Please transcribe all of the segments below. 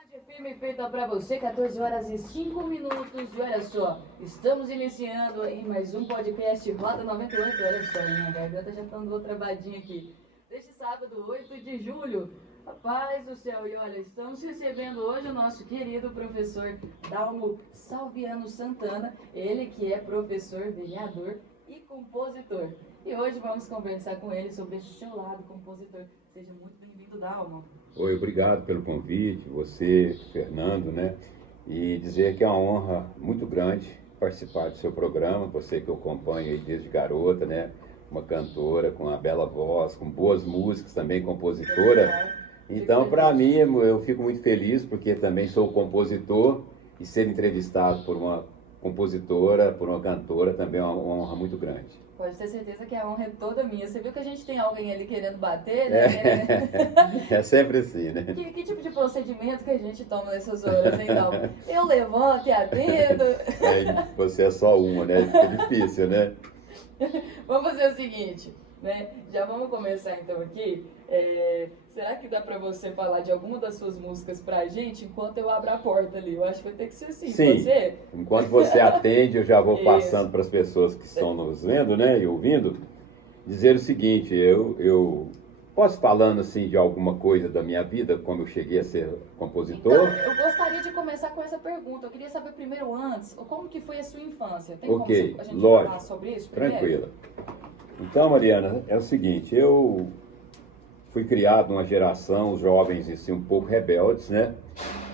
Tarde firme feita pra você, 14 horas e 5 minutos. E olha só, estamos iniciando aí mais um podcast Rota 98. Olha só, minha garganta já tá andando travadinha aqui. Deste sábado, 8 de julho. Rapaz do céu, e olha, estamos recebendo hoje o nosso querido professor Dalmo Salviano Santana. Ele que é professor, vereador e compositor. E hoje vamos conversar com ele sobre esse seu lado compositor. Seja muito bem-vindo, Dalmo. Oi, obrigado pelo convite, você, Fernando, né? E dizer que é uma honra muito grande participar do seu programa, você que eu acompanho aí desde garota, né? Uma cantora com uma bela voz, com boas músicas, também compositora. Então, para mim, eu fico muito feliz porque também sou compositor e ser entrevistado por uma compositora, por uma cantora, também é uma honra muito grande. Pode ter certeza que a honra é toda minha. Você viu que a gente tem alguém ali querendo bater, né? É sempre assim, né? Que tipo de procedimento que a gente toma nessas horas, então? Eu levanto e atendo. Você é só uma, né? Fica difícil, né? Vamos fazer o seguinte, né? Já vamos começar então aqui. Será que dá pra você falar de alguma das suas músicas pra gente enquanto eu abro a porta ali? Eu acho que vai ter que ser assim, sim. Pode ser? Enquanto você atende, eu já vou passando para as pessoas que estão nos vendo, né, e ouvindo, dizer o seguinte, eu posso falando assim de alguma coisa da minha vida, como eu cheguei a ser compositor? Então, eu gostaria de começar com essa pergunta. Eu queria saber primeiro antes, como que foi a sua infância? Tem como a gente lógico, falar sobre isso primeiro? Tranquila. Então, Mariana, é o seguinte, eu fui criado numa geração, os jovens assim, um pouco rebeldes, né?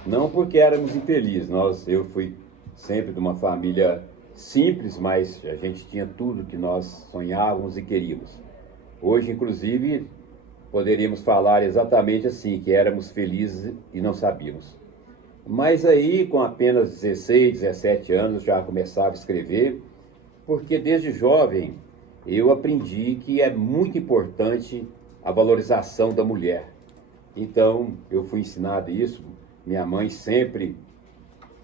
Não porque éramos infelizes, eu fui sempre de uma família simples, mas a gente tinha tudo que nós sonhávamos e queríamos. Hoje, inclusive, poderíamos falar exatamente assim, que éramos felizes e não sabíamos. Mas aí, com apenas 16, 17 anos, já começava a escrever, porque desde jovem eu aprendi que é muito importante a valorização da mulher. Então, eu fui ensinado isso, minha mãe sempre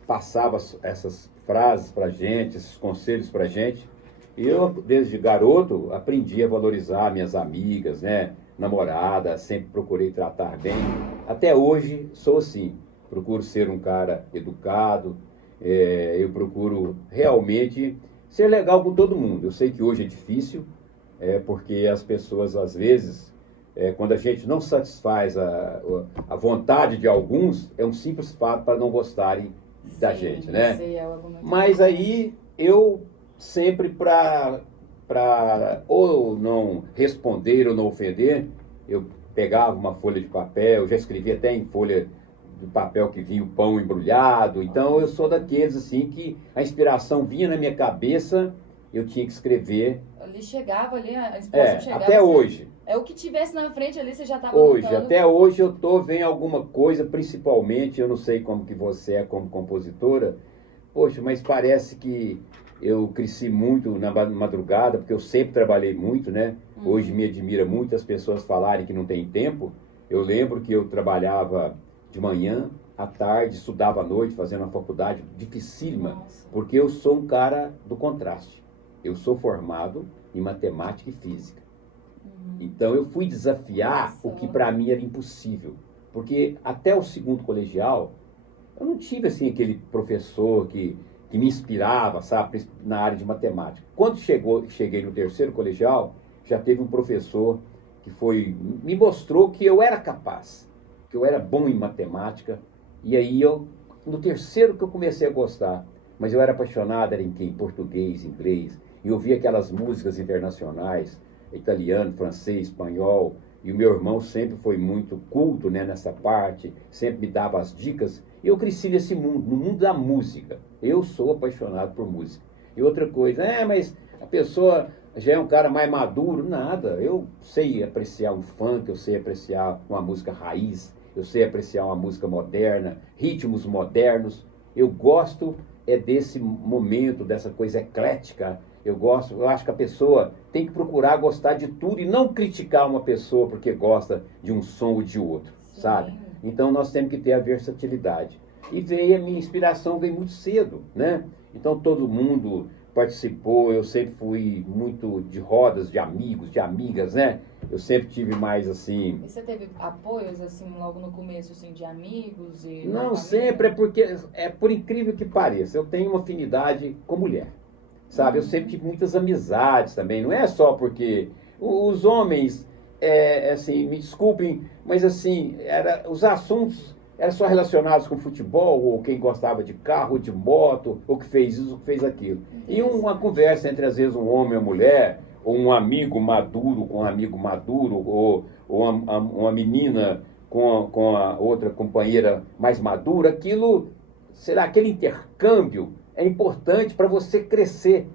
passava essas frases para gente, esses conselhos para gente, e eu, desde garoto, aprendi a valorizar minhas amigas, né, namorada, sempre procurei tratar bem. Até hoje sou assim, procuro ser um cara educado, eu procuro realmente ser legal com todo mundo. Eu sei que hoje é difícil, porque as pessoas às vezes quando a gente não satisfaz a vontade de alguns, é um simples fato para não gostarem da gente, né? Mas aí eu sempre para ou não responder ou não ofender, eu pegava uma folha de papel, eu já escrevi até em folha de papel que vinha o pão embrulhado. Então eu sou daqueles assim que a inspiração vinha na minha cabeça, eu tinha que escrever. Ele chegava ali, a inspiração chegava. Até hoje. É o que tivesse na frente ali, você já estava Hoje, até hoje eu tô vendo alguma coisa, principalmente, eu não sei como que você é como compositora, poxa, mas parece que eu cresci muito na madrugada, porque eu sempre trabalhei muito, né? Hoje me admira muito as pessoas falarem que não tem tempo. Eu lembro que eu trabalhava de manhã, à tarde, estudava à noite, fazendo uma faculdade dificílima, porque eu sou um cara do contraste. Eu sou formado em matemática e física. Então eu fui desafiar o que para mim era impossível, porque até o segundo colegial eu não tive assim aquele professor que me inspirava, sabe, na área de matemática. Quando cheguei no terceiro colegial, já teve um professor que me mostrou que eu era capaz, que eu era bom em matemática, e aí no terceiro que eu comecei a gostar, mas eu era apaixonado era em quê? Em português, inglês, e eu ouvia aquelas músicas internacionais, italiano, francês, espanhol, e o meu irmão sempre foi muito culto, né, nessa parte, sempre me dava as dicas, e eu cresci nesse mundo, no mundo da música. Eu sou apaixonado por música. E outra coisa, mas a pessoa já é um cara mais maduro, nada, eu sei apreciar um funk, eu sei apreciar uma música raiz, eu sei apreciar uma música moderna, ritmos modernos, eu gosto desse momento, dessa coisa eclética. Eu acho que a pessoa tem que procurar gostar de tudo e não criticar uma pessoa porque gosta de um som ou de outro, sabe? Então nós temos que ter a versatilidade. E a minha inspiração veio muito cedo, né? Então todo mundo participou, eu sempre fui muito de rodas de amigos, de amigas, né? eu sempre tive mais assim... E você teve apoios, assim, logo no começo, assim, de amigos e da Não família? sempre, é porque, por incrível que pareça, eu tenho uma afinidade com mulher, sabe? Eu sempre tive muitas amizades também, não é só porque os homens, assim, me desculpem, mas assim, os assuntos eram só relacionados com futebol, ou quem gostava de carro, ou de moto, ou que fez isso, ou que fez aquilo. E uma conversa entre, às vezes, um homem e uma mulher, ou um amigo maduro com um amigo maduro, ou uma menina com a outra companheira mais madura, aquele intercâmbio é importante para você crescer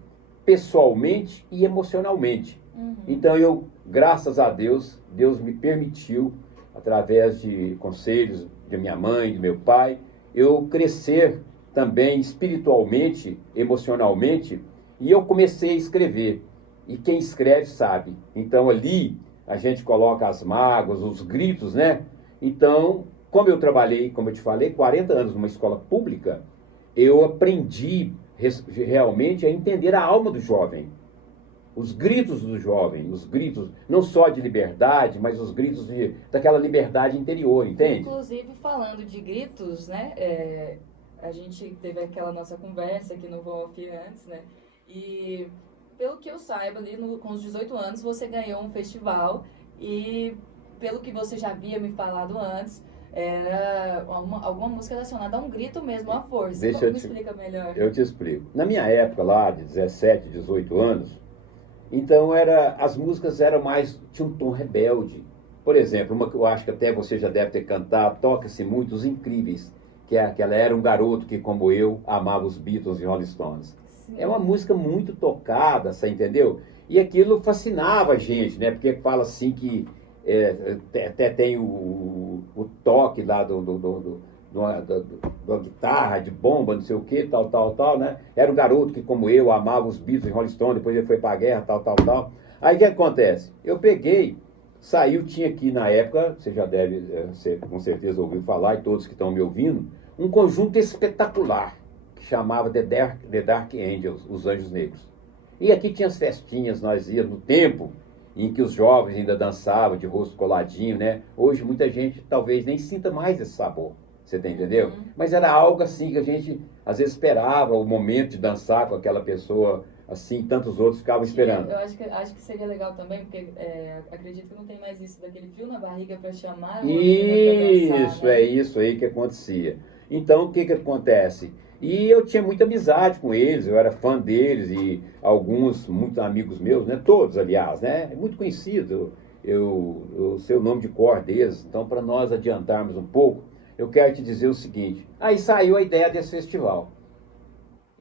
pessoalmente e emocionalmente. Então graças a Deus, Deus me permitiu, através de conselhos de minha mãe, de meu pai, eu crescer também espiritualmente, emocionalmente, e eu comecei a escrever. E quem escreve sabe. Então ali a gente coloca as mágoas, os gritos, né? Então, como eu trabalhei, como eu te falei, 40 anos numa escola pública, eu aprendi realmente a entender a alma do jovem. Os gritos do jovem, os gritos não só de liberdade, mas os gritos daquela liberdade interior, entende? Inclusive, falando de gritos, né? A gente teve aquela nossa conversa aqui no Voo Off antes, né? E pelo que eu saiba, ali com os 18 anos, você ganhou um festival e pelo que você já havia me falado antes, era alguma música relacionada a um grito mesmo, a força. Deixa eu Me explica melhor. Eu te explico. Na minha época lá, de 17, 18 anos, então as músicas tinham um tom rebelde. Por exemplo, uma que eu acho que até você já deve ter cantado, toca-se muito, Os Incríveis, que é aquela Era um Garoto que, como eu, amava os Beatles e Rolling Stones. Sim. É uma música muito tocada, você entendeu? E aquilo fascinava a gente, né? Porque fala assim que até tem o toque lá da guitarra, de bomba, não sei o que, tal, né? Era um garoto que, como eu, amava os Beatles e Rolling Stone, depois ele foi pra guerra, tal. Aí o que acontece? Eu peguei, tinha aqui na época, você já deve, você com certeza ouviu falar, e todos que estão me ouvindo, um conjunto espetacular, que chamava The Dark Angels, os Anjos Negros. E aqui tinha as festinhas, nós íamos no tempo em que os jovens ainda dançavam de rosto coladinho, né? Hoje muita gente talvez nem sinta mais esse sabor. Você tá entendeu? Mas era algo assim que a gente às vezes esperava o momento de dançar com aquela pessoa, assim, tantos outros ficavam esperando. Eu acho que seria legal também, porque acredito que não tem mais isso daquele fio na barriga para chamar uma Isso, pra dançar, né? é isso aí que acontecia. Então, o que que acontece? E eu tinha muita amizade com eles, eu era fã deles e alguns, muitos amigos meus, né? Todos, aliás, né? É muito conhecido, eu sei o nome de cor deles. Então, para nós adiantarmos um pouco, eu quero te dizer o seguinte. Aí saiu a ideia desse festival.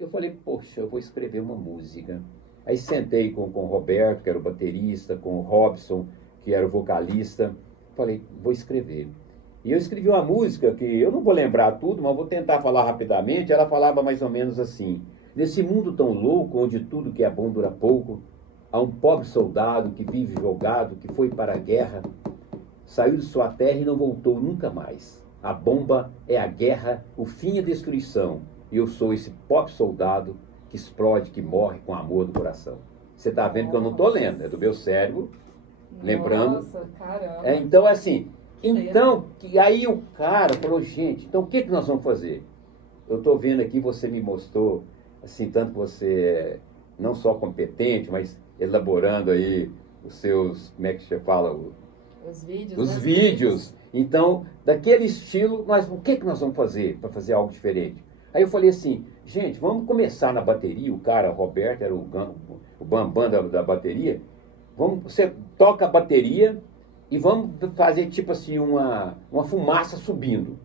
Eu falei, poxa, eu vou escrever uma música. Aí sentei com o Roberto, que era o baterista, com o Robson, que era o vocalista. Falei, vou escrever. E eu escrevi uma música que eu não vou lembrar tudo, mas vou tentar falar rapidamente. Ela falava mais ou menos assim: nesse mundo tão louco, onde tudo que é bom dura pouco, há um pobre soldado que vive jogado, que foi para a guerra, saiu de sua terra e não voltou nunca mais. A bomba é a guerra, o fim é a destruição. E eu sou esse pobre soldado que explode, que morre com amor do coração. Você está vendo que eu não estou lendo, é do meu cérebro, lembrando. Nossa, caramba. Então, assim, que aí o cara falou, gente, então o que nós vamos fazer? Eu estou vendo aqui, você me mostrou, assim, tanto que você é não só competente, mas elaborando aí os seus, como é que você fala? Os vídeos, Os né? vídeos. Então, daquele estilo, o que nós vamos fazer para fazer algo diferente? Aí eu falei assim, gente, vamos começar na bateria. O cara, Roberto, era o bambam da bateria. Você toca a bateria e vamos fazer tipo assim uma fumaça subindo.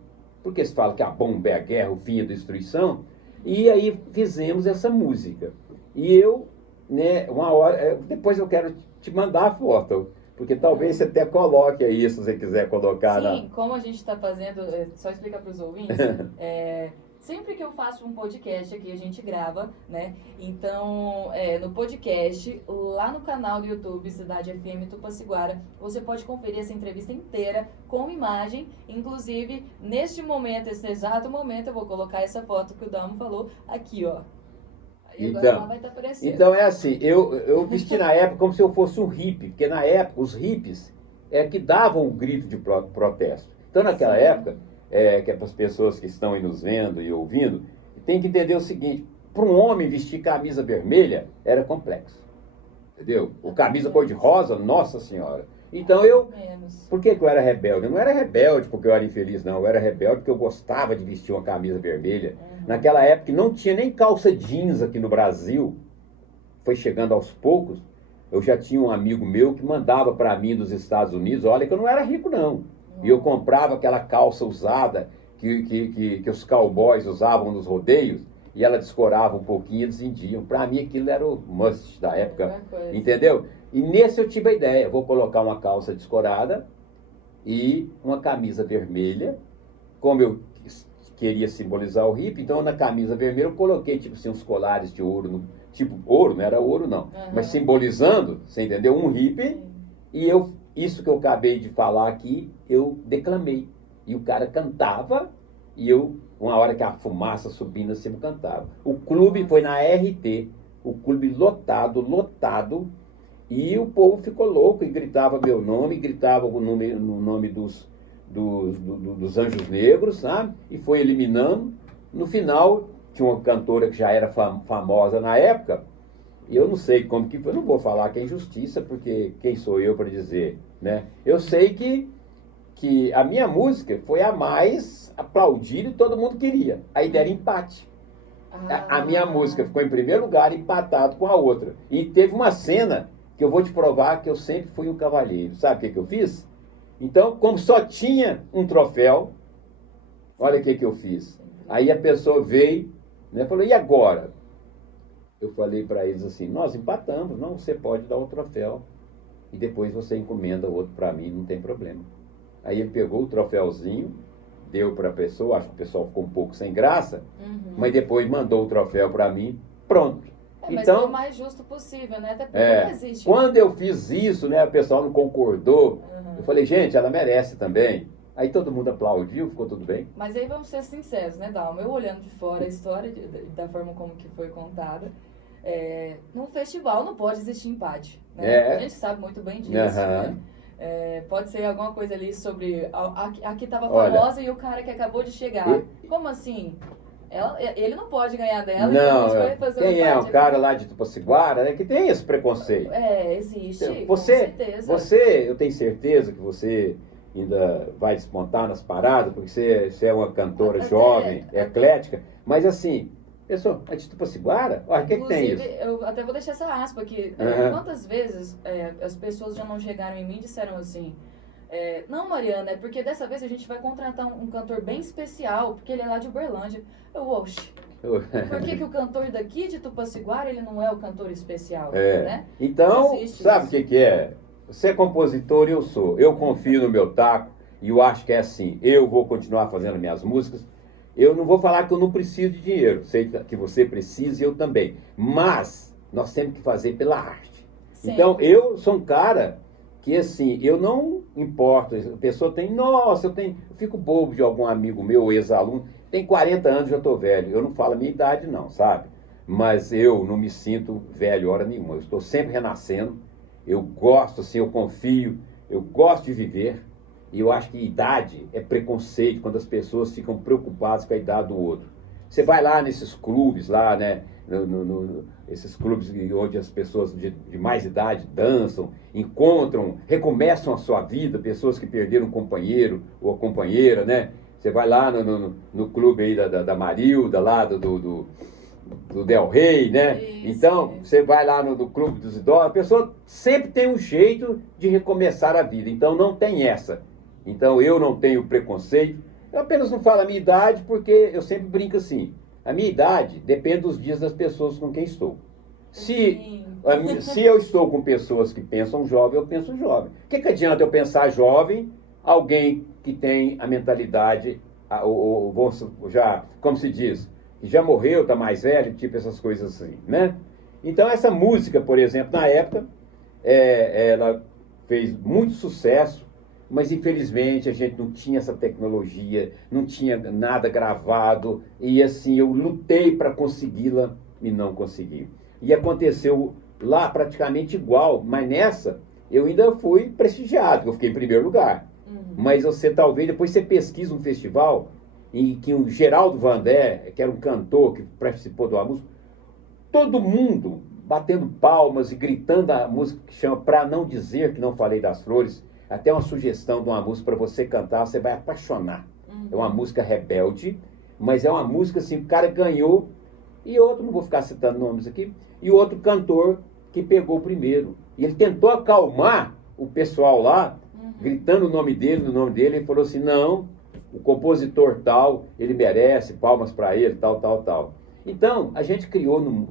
Porque se fala que a bomba é a guerra, o fim é a destruição. E aí fizemos essa música. E eu, né, uma hora, depois eu quero te mandar a foto. Porque talvez você até coloque aí, se você quiser colocar. Sim, como a gente está fazendo, só explicar para os ouvintes, sempre que eu faço um podcast aqui, a gente grava, né? Então, no podcast, lá no canal do YouTube, Cidade FM Tupaciguara, você pode conferir essa entrevista inteira com imagem. Inclusive, neste momento, esse exato momento, eu vou colocar essa foto que o Dalmo falou aqui, ó. Aí agora lá vai estar aparecendo. Então é assim, eu vesti na época como se eu fosse um hippie, porque na época os hippies é que davam o grito de protesto. Então naquela Sim. época, que é para as pessoas que estão aí nos vendo e ouvindo, tem que entender o seguinte, para um homem vestir camisa vermelha era complexo. Entendeu? O camisa cor-de-rosa, nossa senhora. Então por que eu era rebelde? Eu não era rebelde porque eu era infeliz, não. Eu era rebelde porque eu gostava de vestir uma camisa vermelha. Naquela época não tinha nem calça jeans aqui no Brasil. Foi chegando aos poucos. Eu já tinha um amigo meu que mandava para mim dos Estados Unidos. Olha que eu não era rico, não. E eu comprava aquela calça usada que os cowboys usavam nos rodeios. E ela descorava um pouquinho e eles vendiam. Para mim aquilo era o must da época. Entendeu? E nesse eu tive a ideia. Vou colocar uma calça descorada e uma camisa vermelha. Como eu queria simbolizar o hippie, então na camisa vermelha eu coloquei tipo assim, uns colares de ouro. Tipo ouro, não era ouro não. Mas simbolizando, você entendeu? Um hippie. E isso que eu acabei de falar aqui, eu declamei. E o cara cantava e uma hora que a fumaça subindo assim, eu cantava. O clube foi na RT, o clube lotado, e o povo ficou louco e gritava meu nome, gritava o nome dos Anjos Negros, sabe? E foi eliminando. No final, tinha uma cantora que já era famosa na época, e eu não sei como que foi, eu não vou falar que é injustiça, porque quem sou eu para dizer, né? Eu sei que a minha música foi a mais aplaudida e todo mundo queria. Aí deram empate. A minha música ficou em primeiro lugar, empatado com a outra. E teve uma cena que eu vou te provar que eu sempre fui um cavalheiro. Sabe o que eu fiz? Então, como só tinha um troféu, olha o que eu fiz. Aí a pessoa veio, né, falou, e agora? Eu falei para eles assim, nós empatamos, não, você pode dar o troféu e depois você encomenda o outro para mim, não tem problema. Aí ele pegou o troféuzinho, deu para a pessoa, acho que o pessoal ficou um pouco sem graça, mas depois mandou o troféu para mim, pronto. Mas foi o mais justo possível, né? Até porque não existe. Quando eu fiz isso, né, o pessoal não concordou, eu falei, gente, ela merece também. Aí todo mundo aplaudiu, ficou tudo bem. Mas aí vamos ser sinceros, né, Dalma? Eu olhando de fora a história, da forma como que foi contada, num festival não pode existir empate. Né? A gente sabe muito bem disso, né? Pode ser alguma coisa ali sobre a que estava famosa e o cara que acabou de chegar. Como assim? Ele não pode ganhar dela. Não, então a gente vai fazer quem é o cara lá de Tupaciguara, né, que tem esse preconceito. Existe, com certeza. Eu tenho certeza que você ainda vai despontar nas paradas, porque você é uma cantora jovem, eclética, mas assim, pessoal, a de Tupaciguara, olha, o que tem isso? Eu até vou deixar essa aspa aqui. Quantas vezes as pessoas já não chegaram em mim e disseram assim, não, Mariana, é porque dessa vez a gente vai contratar um cantor bem especial, porque ele é lá de Uberlândia. Oxe, por que o cantor daqui de Tupaciguara, ele não é o cantor especial, né? Então, sabe o que é? Você é compositor e eu sou. Eu confio no meu taco e eu acho que é assim. Eu vou continuar fazendo minhas músicas. Eu não vou falar que eu não preciso de dinheiro. Sei que você precisa e eu também. Mas nós temos que fazer pela arte. Sim. Então, eu sou um cara que, assim, eu não importo. A pessoa tem, nossa, eu fico bobo de algum amigo meu, ex-aluno, tem 40 anos, já estou velho. Eu não falo a minha idade, não, sabe? Mas eu não me sinto velho hora nenhuma. Eu estou sempre renascendo. Eu gosto, assim, eu confio, eu gosto de viver. E eu acho que idade é preconceito quando as pessoas ficam preocupadas com a idade do outro. Você vai lá nesses clubes, lá, né? Esses clubes onde as pessoas de mais idade dançam, encontram, recomeçam a sua vida, pessoas que perderam um companheiro ou a companheira, né? Você vai lá no clube aí da Marilda, lá do Del Rey, né? Isso. Então, você vai lá no clube dos idosos, a pessoa sempre tem um jeito de recomeçar a vida. Então, não tem essa. Então, eu não tenho preconceito. Eu apenas não falo a minha idade porque eu sempre brinco assim. A minha idade depende dos dias das pessoas com quem estou. Se eu estou com pessoas que pensam jovem, eu penso jovem. O que adianta eu pensar jovem, alguém que tem a mentalidade, já, como se diz, que já morreu, está mais velho, tipo essas coisas assim, né? Então, essa música, por exemplo, na época, ela fez muito sucesso, mas infelizmente a gente não tinha essa tecnologia, não tinha nada gravado, e assim, eu lutei para consegui-la e não consegui. E aconteceu lá praticamente igual, mas nessa eu ainda fui prestigiado, eu fiquei em primeiro lugar. Mas você talvez, depois você pesquisa um festival em que o Geraldo Vandé, que era um cantor que participou de uma música, todo mundo batendo palmas e gritando a música que chama Pra Não Dizer Que Não Falei das Flores, até uma sugestão de uma música para você cantar, você vai apaixonar. É uma música rebelde, mas é uma música assim, o cara ganhou, e outro, não vou ficar citando nomes aqui, e outro cantor que pegou o primeiro. E ele tentou acalmar o pessoal lá, gritando o nome dele, e falou assim, não, o compositor tal, ele merece, palmas para ele, tal, tal, tal. Então, a gente criou,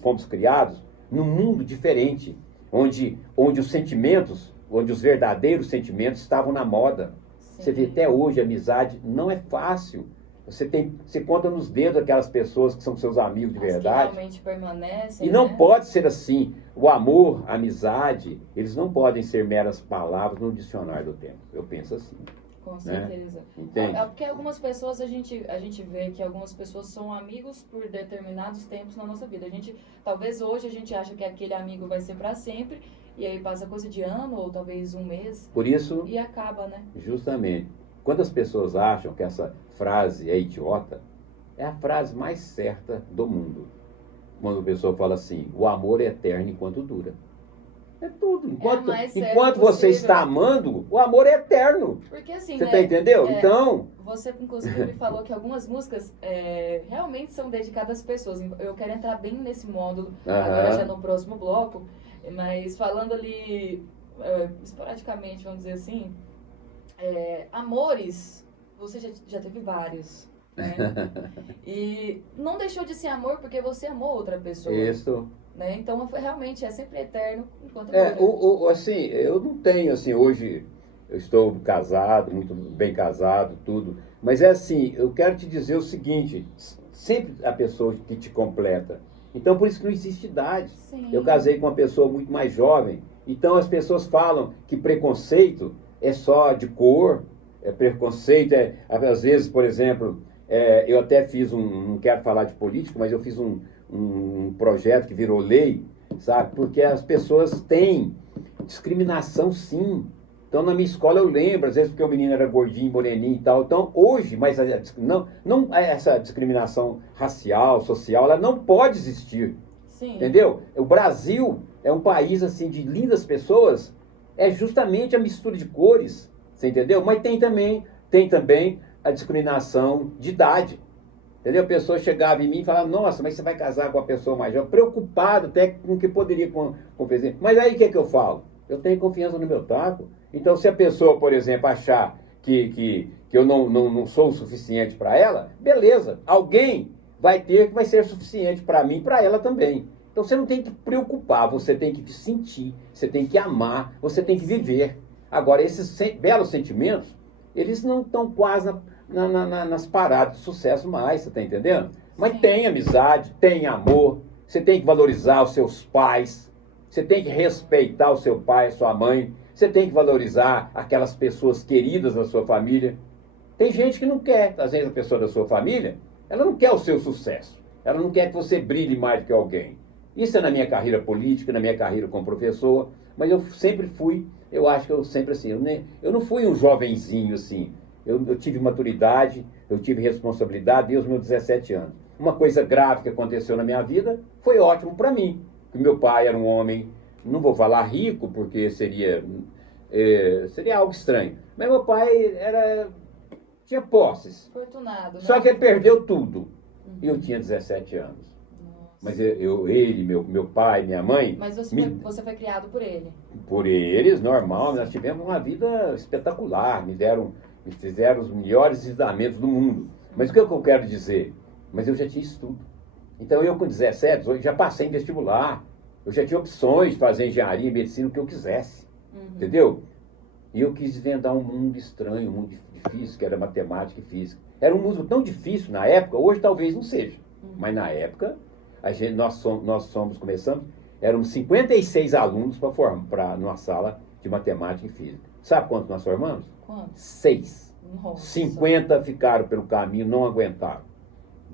fomos criados num mundo diferente, onde os sentimentos, onde os verdadeiros sentimentos estavam na moda. Sim. Você vê até hoje, a amizade não é fácil. Você conta nos dedos aquelas pessoas que são seus amigos de verdade. Que realmente permanecem. E não pode ser assim. O amor, a amizade, eles não podem ser meras palavras no dicionário do tempo. Eu penso assim. Com certeza. Entende? Porque algumas pessoas, a gente vê que algumas pessoas são amigos por determinados tempos na nossa vida. Talvez hoje a gente acha que aquele amigo vai ser para sempre, e aí passa coisa de ano, ou talvez um mês. Por isso... E acaba, né? Justamente. Quando as pessoas acham que essa frase é idiota, é a frase mais certa do mundo. Quando a pessoa fala assim, o amor é eterno enquanto dura. É tudo. Enquanto você está amando, o amor é eterno. Porque assim, você está entendendo? Então... Você, inclusive, me falou que algumas músicas realmente são dedicadas às pessoas. Eu quero entrar bem nesse módulo, agora já no próximo bloco. Mas falando ali, esporadicamente, vamos dizer assim, amores, você já teve vários, né? E não deixou de ser amor porque você amou outra pessoa. Isso. Né? Então, realmente, é sempre eterno enquanto assim, eu não tenho, assim, hoje eu estou casado, muito bem casado, tudo, mas é assim, eu quero te dizer o seguinte, sempre a pessoa que te completa. Então, por isso que não existe idade. Sim. Eu casei com uma pessoa muito mais jovem, então as pessoas falam que preconceito é só de cor, preconceito às vezes, por exemplo, eu até fiz não quero falar de política, mas eu fiz um projeto que virou lei, sabe? Porque as pessoas têm discriminação, sim. Então, na minha escola eu lembro, às vezes porque o menino era gordinho, moreninho e tal. Então, hoje, mas não essa discriminação racial, social, ela não pode existir. Sim. Entendeu? O Brasil é um país, assim, de lindas pessoas, é justamente a mistura de cores, você entendeu? Mas tem também a discriminação de idade. Entendeu? A pessoa chegava em mim e falava, nossa, mas você vai casar com uma pessoa mais jovem, preocupado até com o que poderia acontecer. Mas aí o que eu falo? Eu tenho confiança no meu taco. Então, se a pessoa, por exemplo, achar que eu não sou o suficiente para ela, beleza, alguém vai ser suficiente para mim e para ela também. Então, você não tem que preocupar, você tem que sentir, você tem que amar, você tem que viver. Agora, esses belos sentimentos, eles não estão quase nas paradas de sucesso mais, você está entendendo? Mas tem amizade, tem amor, você tem que valorizar os seus pais, você tem que respeitar o seu pai, a sua mãe, você tem que valorizar aquelas pessoas queridas da sua família. Tem gente que não quer, às vezes a pessoa da sua família, ela não quer o seu sucesso, ela não quer que você brilhe mais do que alguém. Isso é na minha carreira política, na minha carreira como professor, mas eu sempre fui, eu acho que eu sempre assim, eu não fui um jovenzinho assim, eu tive maturidade, eu tive responsabilidade desde os meus 17 anos. Uma coisa grave que aconteceu na minha vida foi ótimo para mim, que meu pai era um homem, não vou falar rico, porque seria algo estranho, mas meu pai tinha posses. Fortunado, né? Só que ele perdeu tudo. E eu tinha 17 anos. Nossa. Mas ele, meu pai, minha mãe... Mas você foi criado por ele? Por eles, normal. Nós tivemos uma vida espetacular. Me fizeram os melhores ensinamentos do mundo. Mas o que eu quero dizer? Mas eu já tinha estudo. Então eu com 17, 18, já passei em vestibular. Eu já tinha opções de fazer engenharia, medicina, o que eu quisesse. Entendeu? E eu quis inventar um mundo estranho, um mundo difícil, que era matemática e física. Era um mundo tão difícil na época, hoje talvez não seja. Mas na época, começamos, éramos 56 alunos para numa sala de matemática e física. Sabe quantos nós formamos? Quantos? 6. Nossa. 50 ficaram pelo caminho, não aguentaram.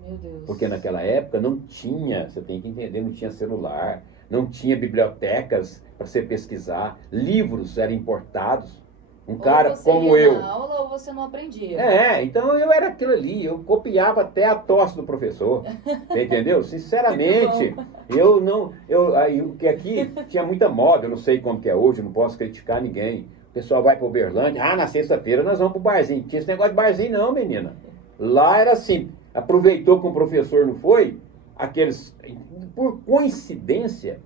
Meu Deus. Porque naquela época não tinha, você tem que entender, não tinha celular, não tinha bibliotecas para você pesquisar, livros eram importados. Um cara Ou você como ia eu. na aula ou você não aprendia. Então eu era aquilo ali, eu copiava até a tosse do professor. Você entendeu? Sinceramente, eu não. Aí, o que aqui tinha muita moda, eu não sei como que é hoje, eu não posso criticar ninguém. O pessoal vai para Uberlândia, na sexta-feira nós vamos pro barzinho. Tinha esse negócio de barzinho, não, menina. Lá era assim, aproveitou que o professor não foi, aqueles. Por coincidência,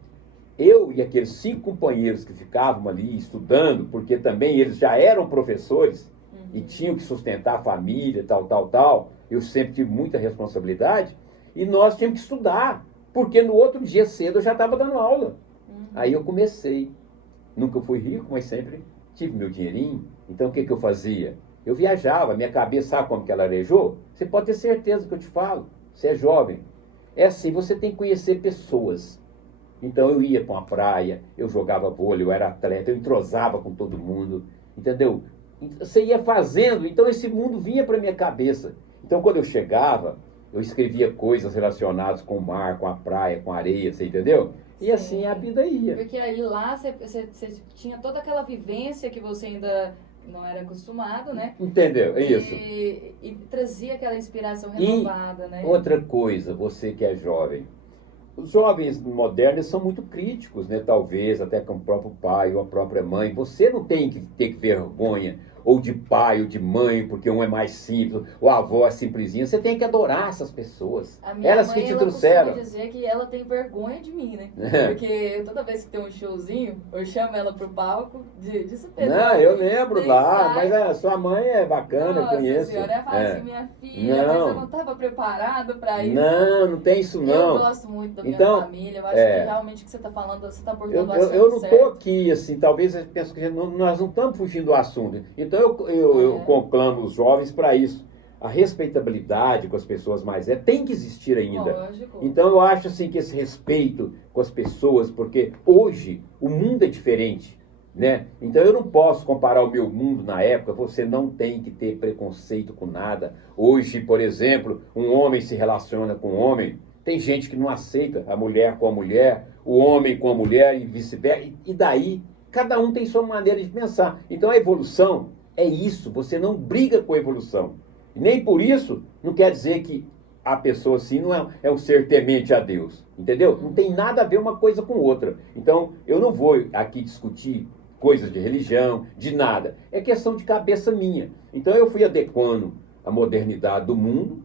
eu e aqueles 5 companheiros que ficavam ali estudando, porque também eles já eram professores e tinham que sustentar a família, tal, eu sempre tive muita responsabilidade, e nós tínhamos que estudar, porque no outro dia cedo eu já estava dando aula. Aí eu comecei. Nunca fui rico, mas sempre tive meu dinheirinho. Então o que eu fazia? Eu viajava, minha cabeça, sabe como que ela arejou? Você pode ter certeza que eu te falo. Você é jovem. É assim, você tem que conhecer pessoas. Então eu ia para uma praia, eu jogava vôlei, eu era atleta, eu entrosava com todo mundo, entendeu? Você ia fazendo, então esse mundo vinha para minha cabeça. Então quando eu chegava, eu escrevia coisas relacionadas com o mar, com a praia, com a areia, você entendeu? E Sim. assim a vida ia. Porque aí lá você tinha toda aquela vivência que você ainda não era acostumado, né? Entendeu? É isso. E trazia aquela inspiração renovada, né? Outra coisa, você que é jovem, os jovens modernos são muito críticos, né? Talvez até com o próprio pai ou a própria mãe. Você não tem que ter vergonha ou de pai ou de mãe, porque um é mais simples, ou a avó é simplesinha. Você tem que adorar essas pessoas. A minha Elas mãe, que te ela trouxeram. costuma dizer que ela tem vergonha de mim, né? Porque toda vez que tem um showzinho, eu chamo ela pro palco de super. Não, eu lembro lá, sai. mas a sua mãe é bacana, Nossa eu conheço. senhora, ela fala assim, minha filha, mas eu não estava preparado para isso. Não tem isso não. Eu gosto muito da minha Então, família, eu acho que realmente o que você está falando, você está abordando o assunto eu não certo. estou aqui, assim, talvez você pense que nós não estamos fugindo do assunto. Então eu conclamo os jovens para isso. A respeitabilidade com as pessoas mais velhas tem que existir ainda. Lógico. Então eu acho assim que esse respeito com as pessoas, porque hoje o mundo é diferente, né? Então eu não posso comparar o meu mundo na época, você não tem que ter preconceito com nada. Hoje, por exemplo, um homem se relaciona com um homem, tem gente que não aceita a mulher com a mulher, o homem com a mulher e vice-versa, e daí cada um tem sua maneira de pensar. Então a evolução é isso, você não briga com a evolução. Nem por isso não quer dizer que a pessoa assim não é um ser temente a Deus, entendeu? Não tem nada a ver uma coisa com outra. Então eu não vou aqui discutir coisas de religião, de nada. É questão de cabeça minha. Então eu fui adequando a modernidade do mundo,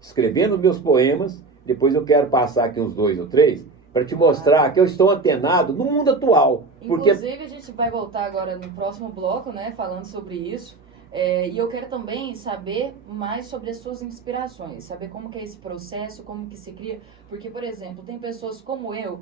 escrevendo meus poemas. Depois eu quero passar aqui uns 2 ou 3 para te mostrar que eu estou antenado no mundo atual. Inclusive, a gente vai voltar agora no próximo bloco, né, falando sobre isso. E eu quero também saber mais sobre as suas inspirações, saber como que é esse processo, como que se cria. Porque, por exemplo, tem pessoas como eu,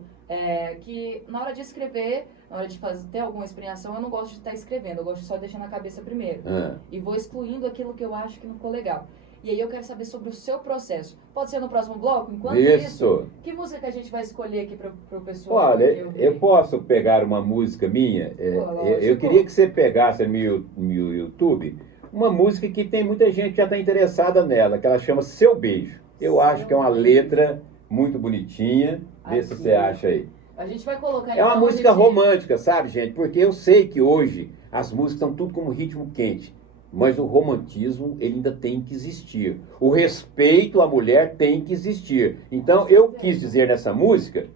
que na hora de escrever, na hora de ter alguma inspiração, eu não gosto de estar escrevendo, eu gosto só de deixar na cabeça primeiro. E vou excluindo aquilo que eu acho que não ficou legal. E aí eu quero saber sobre o seu processo. Pode ser no próximo bloco? Enquanto isso, que música que a gente vai escolher aqui para o pessoal? Olha, eu posso pegar uma música minha? Eu queria que você pegasse no YouTube uma música que tem muita gente que já está interessada nela, que ela chama Seu Beijo. Eu acho que é uma letra muito bonitinha. Vê se você acha aí. A gente vai colocar. É uma música romântica, sabe, gente? Porque eu sei que hoje as músicas estão tudo como ritmo quente. Mas o romantismo, ele ainda tem que existir. O respeito à mulher tem que existir. Então, eu quis dizer nessa música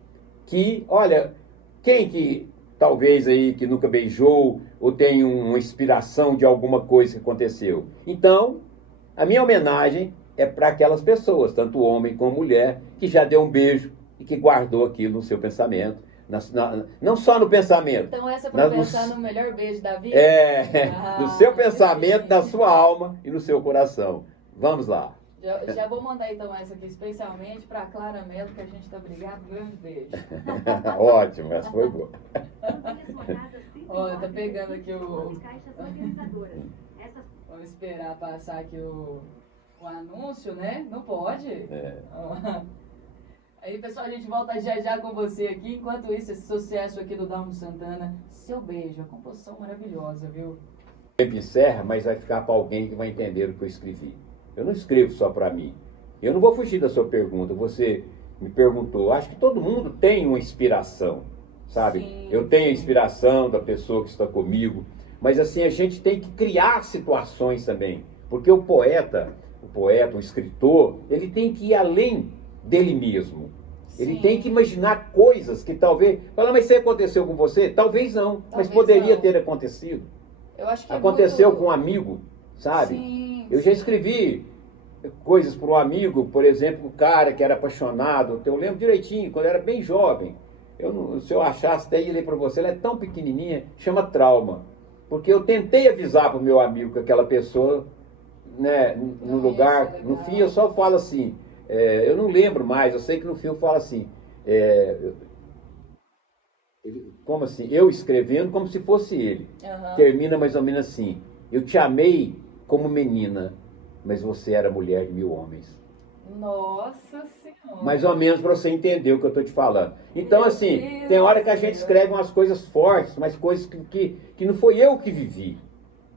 que, olha, quem que talvez aí que nunca beijou ou tem uma inspiração de alguma coisa que aconteceu. Então, a minha homenagem é para aquelas pessoas, tanto homem como mulher, que já deu um beijo e que guardou aquilo no seu pensamento. Não só no pensamento. Então essa é para pensar no melhor beijo da vida? No seu pensamento, na sua alma e no seu coração. Vamos lá. Já vou mandar então essa aqui especialmente para a Clara Mello, que a gente está brigado. Grande beijo. Ótimo, essa foi boa. Olha, tá pegando aqui o... Vamos esperar passar aqui o anúncio, né? Não pode. Aí, pessoal, a gente volta já com você aqui. Enquanto isso, esse sucesso aqui do Dalmo Santana, Seu Beijo, a composição maravilhosa, viu? O tempo encerra, mas vai ficar para alguém que vai entender o que eu escrevi. Eu não escrevo só para mim. Eu não vou fugir da sua pergunta, você me perguntou. Acho que todo mundo tem uma inspiração, sabe? Sim, Eu tenho a sim. inspiração da pessoa que está comigo, mas assim, a gente tem que criar situações também, porque o escritor, ele tem que ir além dele mesmo. Ele tem que Sim, imaginar coisas que talvez... Fala, mas isso aí aconteceu com você? Talvez não, mas talvez poderia não. ter acontecido. Eu acho que é Aconteceu com um muito. amigo, sabe? Sim, Eu já sim. escrevi coisas para um amigo, por exemplo, o cara que era apaixonado. Eu lembro direitinho, quando eu era bem jovem. Se eu achasse, até ia ler para você, ela é tão pequenininha, chama Trauma. Porque eu tentei avisar para o meu amigo que aquela pessoa, né, no Não ia ser lugar, no fim eu legal. só falo assim, eu não lembro mais, eu sei que no fim eu falo assim, como assim? Eu escrevendo como se fosse ele. Aham. Termina mais ou menos assim: eu te amei como menina, mas você era mulher de 1000 homens. Nossa Mais ou Senhora. menos para você entender o que eu estou te falando. Então, Meu assim, Deus tem do hora que a gente céu. escreve umas coisas fortes, mas coisas que não foi eu que vivi.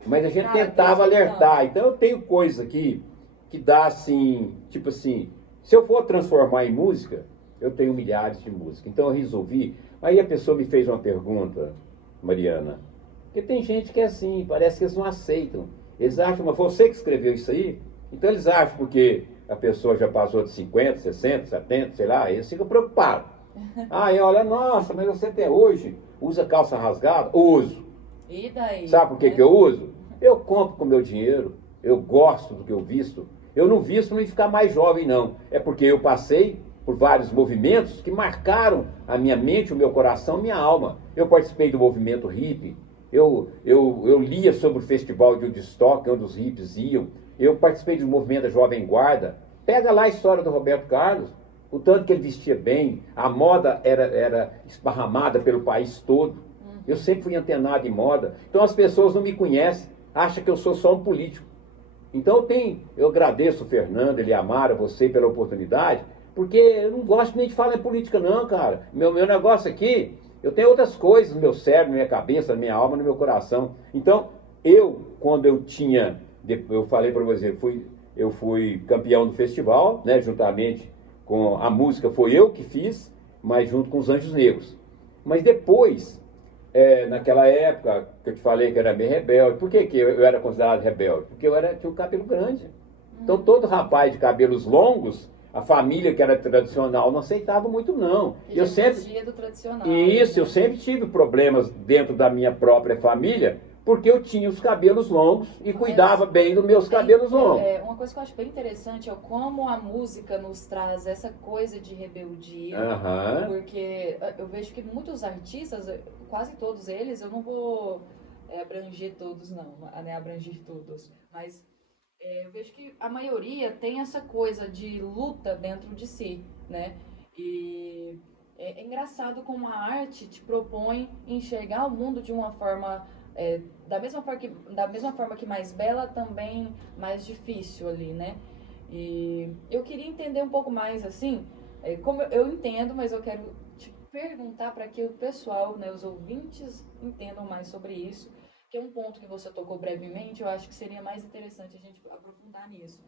Mas a gente Cara, tentava acredito alertar. tanto. Então eu tenho coisa aqui que dá assim, tipo assim, se eu for transformar em música, eu tenho milhares de músicas. Então eu resolvi. Aí a pessoa me fez uma pergunta, Mariana, porque tem gente que é assim, parece que eles não aceitam. Eles acham, mas foi você que escreveu isso aí? Então eles acham porque a pessoa já passou de 50, 60, 70, sei lá, eles ficam preocupados. Ah, e olha, nossa, mas você até hoje usa calça rasgada? Uso. E daí, Sabe por que né? eu uso? Eu compro com meu dinheiro, eu gosto do que eu visto. Eu não visto nem ficar mais jovem, não. É porque eu passei por vários movimentos que marcaram a minha mente, o meu coração, minha alma. Eu participei do movimento hippie, eu lia sobre o festival de Woodstock, onde os hippies iam. Eu participei do movimento da Jovem Guarda. Pega lá a história do Roberto Carlos, o tanto que ele vestia bem, a moda era esparramada pelo país todo. Eu Uhum. sempre fui antenado em moda. Então as pessoas não me conhecem, acham que eu sou só um político. Então eu agradeço o Fernando, ele amara você pela oportunidade, porque eu não gosto nem de falar em política não, cara. Meu negócio aqui, eu tenho outras coisas no meu cérebro, na minha cabeça, na minha alma, no meu coração. Então, quando eu tinha, eu falei para você, eu fui campeão do festival, né, juntamente com a música, foi eu que fiz, mas junto com os Anjos Negros. Mas depois, naquela época que eu te falei que eu era meio rebelde. Por que eu era considerado rebelde? Porque tinha um cabelo grande. Então todo rapaz de cabelos longos, a família que era tradicional não aceitava muito não. Que Eu já sempre, fugia do tradicional e ali, isso, eu né? sempre tive problemas dentro da minha própria família, porque eu tinha os cabelos longos e cuidava Mas bem dos meus cabelos longos. uma coisa que eu acho bem interessante é como a música nos traz essa coisa de rebeldia, Aham. porque eu vejo que muitos artistas, quase todos eles, eu não vou abranger todos não, né, abranger todos, mas eu vejo que a maioria tem essa coisa de luta dentro de si, né? E é engraçado como a arte te propõe enxergar o mundo de uma forma da mesma forma que mais bela, também mais difícil ali, né? E eu queria entender um pouco mais assim, como eu entendo, mas eu quero te perguntar para que o pessoal, né, os ouvintes entendam mais sobre isso, que é um ponto que você tocou brevemente, eu acho que seria mais interessante a gente aprofundar nisso,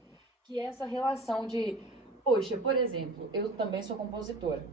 que é essa relação de, poxa, por exemplo, eu também sou compositora.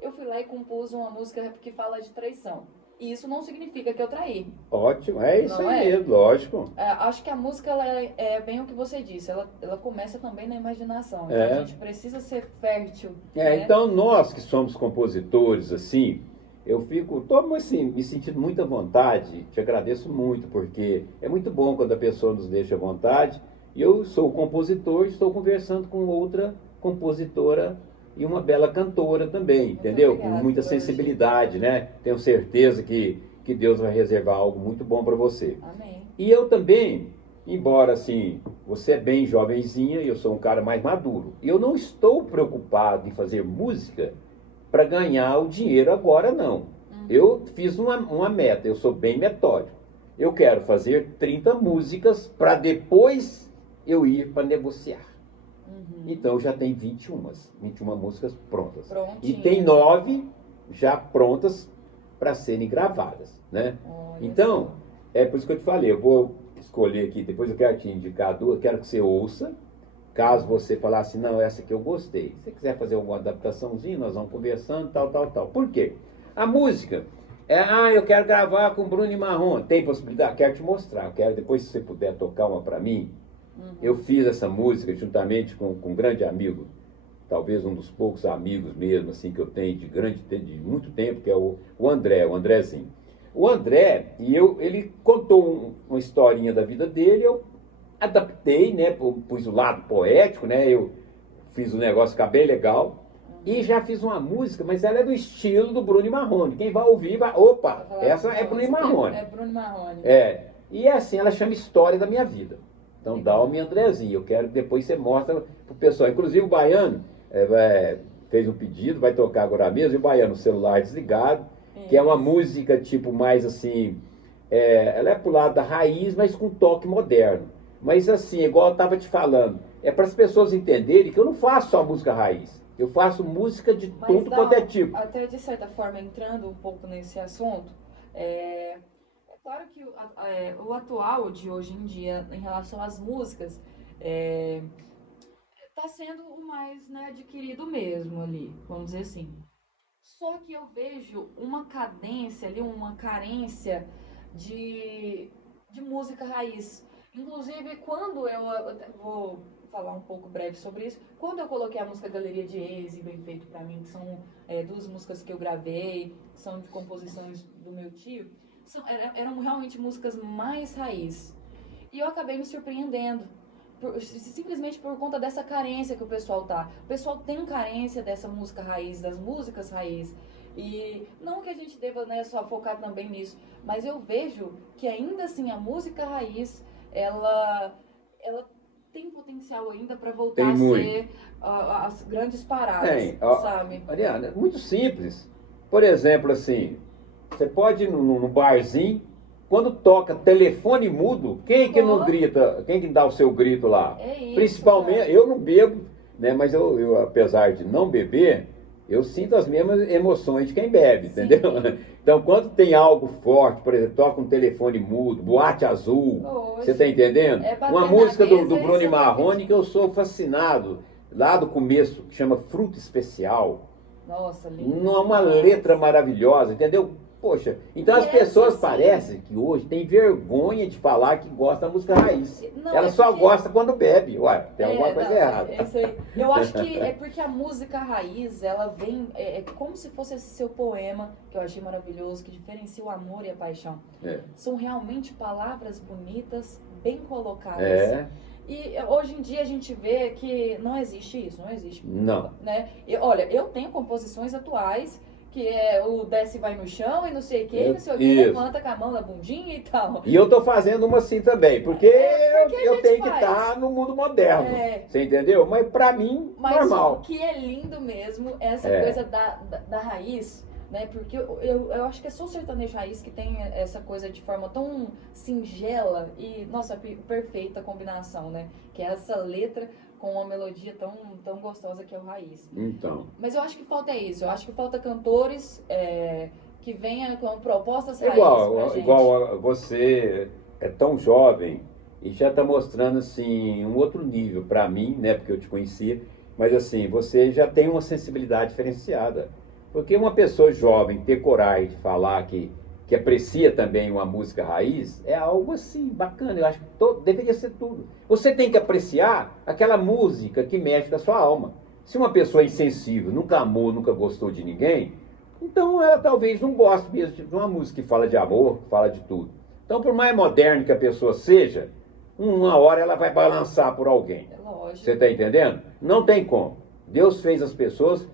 Eu fui lá e compus uma música que fala de traição. E isso não significa que eu traí, Ótimo, é isso não aí é? mesmo, lógico. Acho que a música ela é bem o que você disse, ela começa também na imaginação. Então a É. gente precisa ser fértil, né? Então nós que somos compositores, assim, eu tô assim, me sentindo muita vontade, te agradeço muito, porque é muito bom quando a pessoa nos deixa à vontade. E eu sou compositor, estou conversando com outra compositora e uma bela cantora também, Muito entendeu? Com obrigada muita pelo elogio. sensibilidade, né? Tenho certeza que Deus vai reservar algo muito bom para você. Amém. E eu também, embora assim, você é bem jovenzinha e eu sou um cara mais maduro, eu não estou preocupado em fazer música para ganhar o dinheiro agora, não. Uhum. Eu fiz uma meta, eu sou bem metódico. Eu quero fazer 30 músicas para depois eu ir para negociar. Uhum. Então já tem 21 músicas prontas. E tem Prontinhas. 9 já prontas para serem gravadas, né? Olha Então, só. é por isso que eu te falei, eu vou escolher aqui, depois eu quero te indicar duas, quero que você ouça, Caso você falasse, não, essa aqui eu gostei. Se você quiser fazer alguma adaptaçãozinha, nós vamos conversando, tal, tal, tal. Por quê? A música, eu quero gravar com Bruno e Marrone. Tem possibilidade? Quero te mostrar. Quero, depois, se você puder tocar uma para mim. Eu fiz essa música juntamente com um grande amigo, talvez um dos poucos amigos mesmo, assim, que eu tenho de muito tempo, que é o André, o Andrezinho. O André, ele contou uma historinha da vida dele, eu adaptei, né, pus o lado poético, né, eu fiz o negócio ficar bem legal, e já fiz uma música, mas ela é do estilo do Bruno e Marrone. Quem vai ouvir vai, opa, essa é Bruno e Marrone. É Bruno e Marrone. E é assim, ela chama História da Minha Vida. Então dá o meu Andrezinho, eu quero que depois você mostra pro pessoal. Inclusive o Baiano fez um pedido, vai tocar agora mesmo, e o Baiano, celular desligado, que é uma música tipo mais assim, ela é pro lado da raiz, mas com toque moderno. Mas assim, igual eu estava te falando, é para as pessoas entenderem que eu não faço só música raiz, eu faço música de tudo quanto é tipo. Até de certa forma, entrando um pouco nesse assunto, é claro que o atual de hoje em dia, em relação às músicas, está sendo o mais, né, adquirido mesmo ali, vamos dizer assim. Só que eu vejo uma cadência ali, uma carência de música raiz. Inclusive, quando eu vou falar um pouco breve sobre isso, quando eu coloquei a música Galeria de Ex e Bem Feito Pra Mim, que são duas músicas que eu gravei, que são de composições do meu tio, eram realmente músicas mais raiz. E eu acabei me surpreendendo. Simplesmente por conta dessa carência que o pessoal tá. O pessoal tem carência dessa música raiz, das músicas raiz. E não que a gente deva, né, só focar também nisso, mas eu vejo que ainda assim a música raiz, ela tem potencial ainda para voltar Tem a muito. ser as grandes paradas, sabe? Mariana, é muito simples. Por exemplo, assim, você pode ir no barzinho, quando toca telefone mudo, quem que não grita, quem que dá o seu grito lá? É isso, Principalmente, cara. eu não bebo, né, mas eu, apesar de não beber, eu sinto as mesmas emoções de quem bebe, entendeu? Então, quando tem algo forte, por exemplo, toca um telefone mudo, Boate Azul, você está entendendo? Uma música do Bruno e Marrone que eu sou fascinado, lá do começo, que chama Fruta Especial. Nossa, lindo. Uma letra maravilhosa, entendeu? Poxa, então as pessoas parecem que hoje têm vergonha de falar que gosta da música raiz. Ela só gosta quando bebe. Ué, tem alguma coisa errada. É isso aí. Eu acho que é porque a música raiz, ela vem, é como se fosse esse seu poema, que eu achei maravilhoso, que diferencia o amor e a paixão. São realmente palavras bonitas, bem colocadas. E hoje em dia a gente vê que não existe isso, não existe. Não. Né? Olha, eu tenho composições atuais que é o desce e vai no chão e não sei o que, não sei o que, levanta com a mão na bundinha e tal. E eu tô fazendo uma assim também, porque eu tenho que estar no mundo moderno, você entendeu? Mas pra mim, normal. Mas o que é lindo mesmo é essa coisa da raiz, né? Porque eu acho que é só o sertanejo raiz que tem essa coisa de forma tão singela e, nossa, perfeita combinação, né? Que é essa letra com uma melodia tão gostosa que é o raiz. Então. Mas eu acho que falta isso. Eu acho que falta cantores que venham com propostas raízes pra gente. Igual você é tão jovem e já está mostrando assim um outro nível para mim, né? Porque eu te conhecia. Mas assim, você já tem uma sensibilidade diferenciada. Porque uma pessoa jovem ter coragem de falar que aprecia também uma música raiz, é algo assim, bacana. Eu acho que deveria ser tudo. Você tem que apreciar aquela música que mexe com a sua alma. Se uma pessoa é insensível, nunca amou, nunca gostou de ninguém, então ela talvez não goste mesmo de uma música que fala de amor, fala de tudo. Então, por mais moderno que a pessoa seja, uma hora ela vai balançar por alguém. É lógico. Você está entendendo? Não tem como. Deus fez as pessoas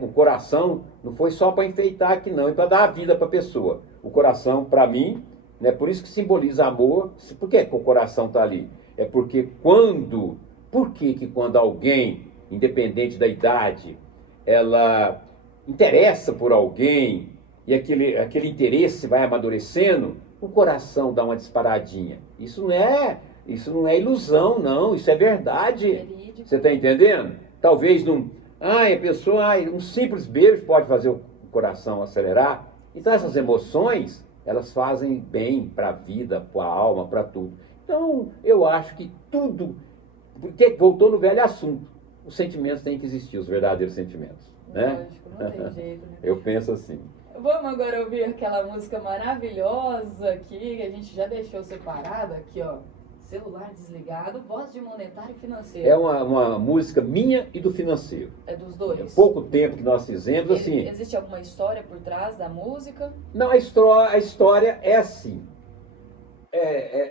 o coração não foi só para enfeitar aqui não, é para dar a vida para a pessoa. O coração, para mim, né, por isso que simboliza amor. Por que o coração está ali? É porque por que quando alguém, independente da idade, ela interessa por alguém e aquele interesse vai amadurecendo, o coração dá uma disparadinha. Isso não é ilusão, não, isso é verdade. Você está entendendo? Talvez a pessoa, um simples beijo pode fazer o coração acelerar. Então essas emoções, elas fazem bem para a vida, para a alma, para tudo. Então eu acho que tudo porque voltou no velho assunto. Os sentimentos têm que existir, os verdadeiros sentimentos. Né? Lógico, não tem jeito, né? Eu penso assim. Vamos agora ouvir aquela música maravilhosa aqui, que a gente já deixou separada, aqui ó. Celular desligado, voz de monetário e financeiro. É uma música minha e do financeiro. É dos dois? É pouco tempo que nós fizemos, assim... Existe alguma história por trás da música? Não, a história é assim.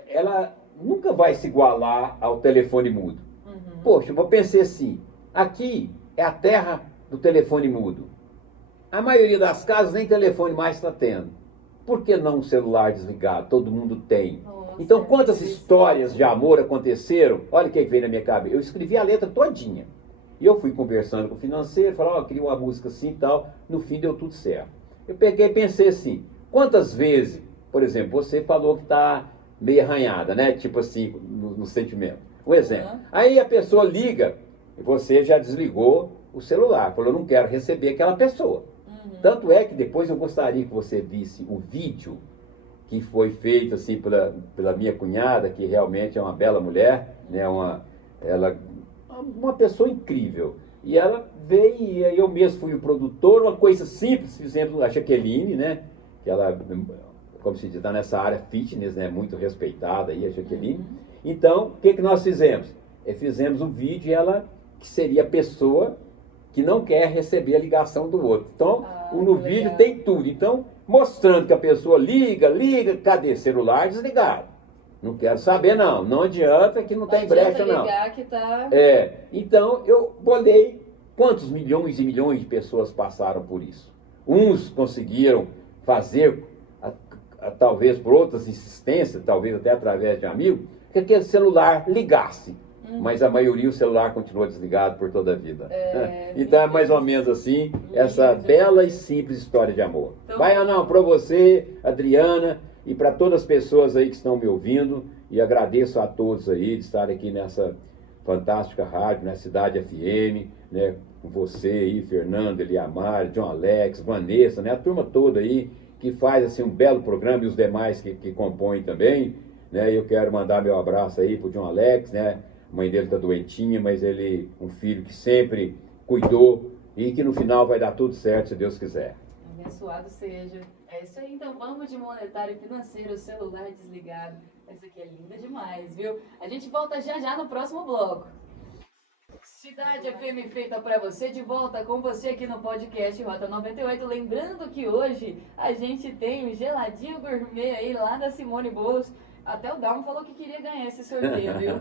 Ela nunca vai se igualar ao telefone mudo. Uhum. Poxa, eu vou pensar assim, aqui é a terra do telefone mudo. A maioria das casas nem telefone mais está tendo. Por que não um celular desligado? Todo mundo tem. Nossa, então, quantas histórias de amor aconteceram? Olha o que veio na minha cabeça. Eu escrevi a letra todinha. E eu fui conversando com o financeiro, falei, queria uma música assim e tal. No fim deu tudo certo. Eu peguei e pensei assim, quantas vezes, por exemplo, você falou que está meio arranhada, né? Tipo assim, no sentimento. Um exemplo. Uhum. Aí a pessoa liga, e você já desligou o celular. Falou, eu não quero receber aquela pessoa. Uhum. Tanto é que depois eu gostaria que você visse o vídeo que foi feito assim pela minha cunhada, que realmente é uma bela mulher, né? Uma pessoa incrível. E ela veio, e eu mesmo fui o produtor, uma coisa simples, fizemos a Jaqueline, né? Que ela, como se diz, está nessa área fitness, né? Muito respeitada aí, a Jaqueline. Uhum. Então, o que nós fizemos? Fizemos um vídeo, ela, que seria a pessoa que não quer receber a ligação do outro. Então, no vídeo legal. tem tudo. Então, mostrando que a pessoa liga, cadê? Celular desligado. Não quero saber não, não adianta que não tem brecha não. Ligar que tá... Então eu bolei quantos milhões e milhões de pessoas passaram por isso. Uns conseguiram fazer, talvez por outras insistências, talvez até através de um amigo, que aquele celular ligasse. Mas a maioria o celular continua desligado por toda a vida. Então é mais ou menos assim, essa bela e simples história de amor. Então, vai, Anão, para você, Adriana, e para todas as pessoas aí que estão me ouvindo, e agradeço a todos aí de estar aqui nessa fantástica rádio, na Cidade FM, né, com você aí, Fernando, Eliamar, John Alex, Vanessa, né, a turma toda aí que faz assim um belo programa e os demais que compõem também, né, eu quero mandar meu abraço aí pro John Alex, né, a mãe dele está doentinha, mas ele, um filho que sempre cuidou e que no final vai dar tudo certo, se Deus quiser. Abençoado seja. É isso aí, então vamos de monetário e financeiro, celular desligado. Essa aqui é linda demais, viu? A gente volta já no próximo bloco. Cidade FM feita pra você, de volta com você aqui no podcast Rota 98. Lembrando que hoje a gente tem o geladinho gourmet aí lá da Simone Bolos. Até o Dalmo falou que queria ganhar esse sorteio, viu?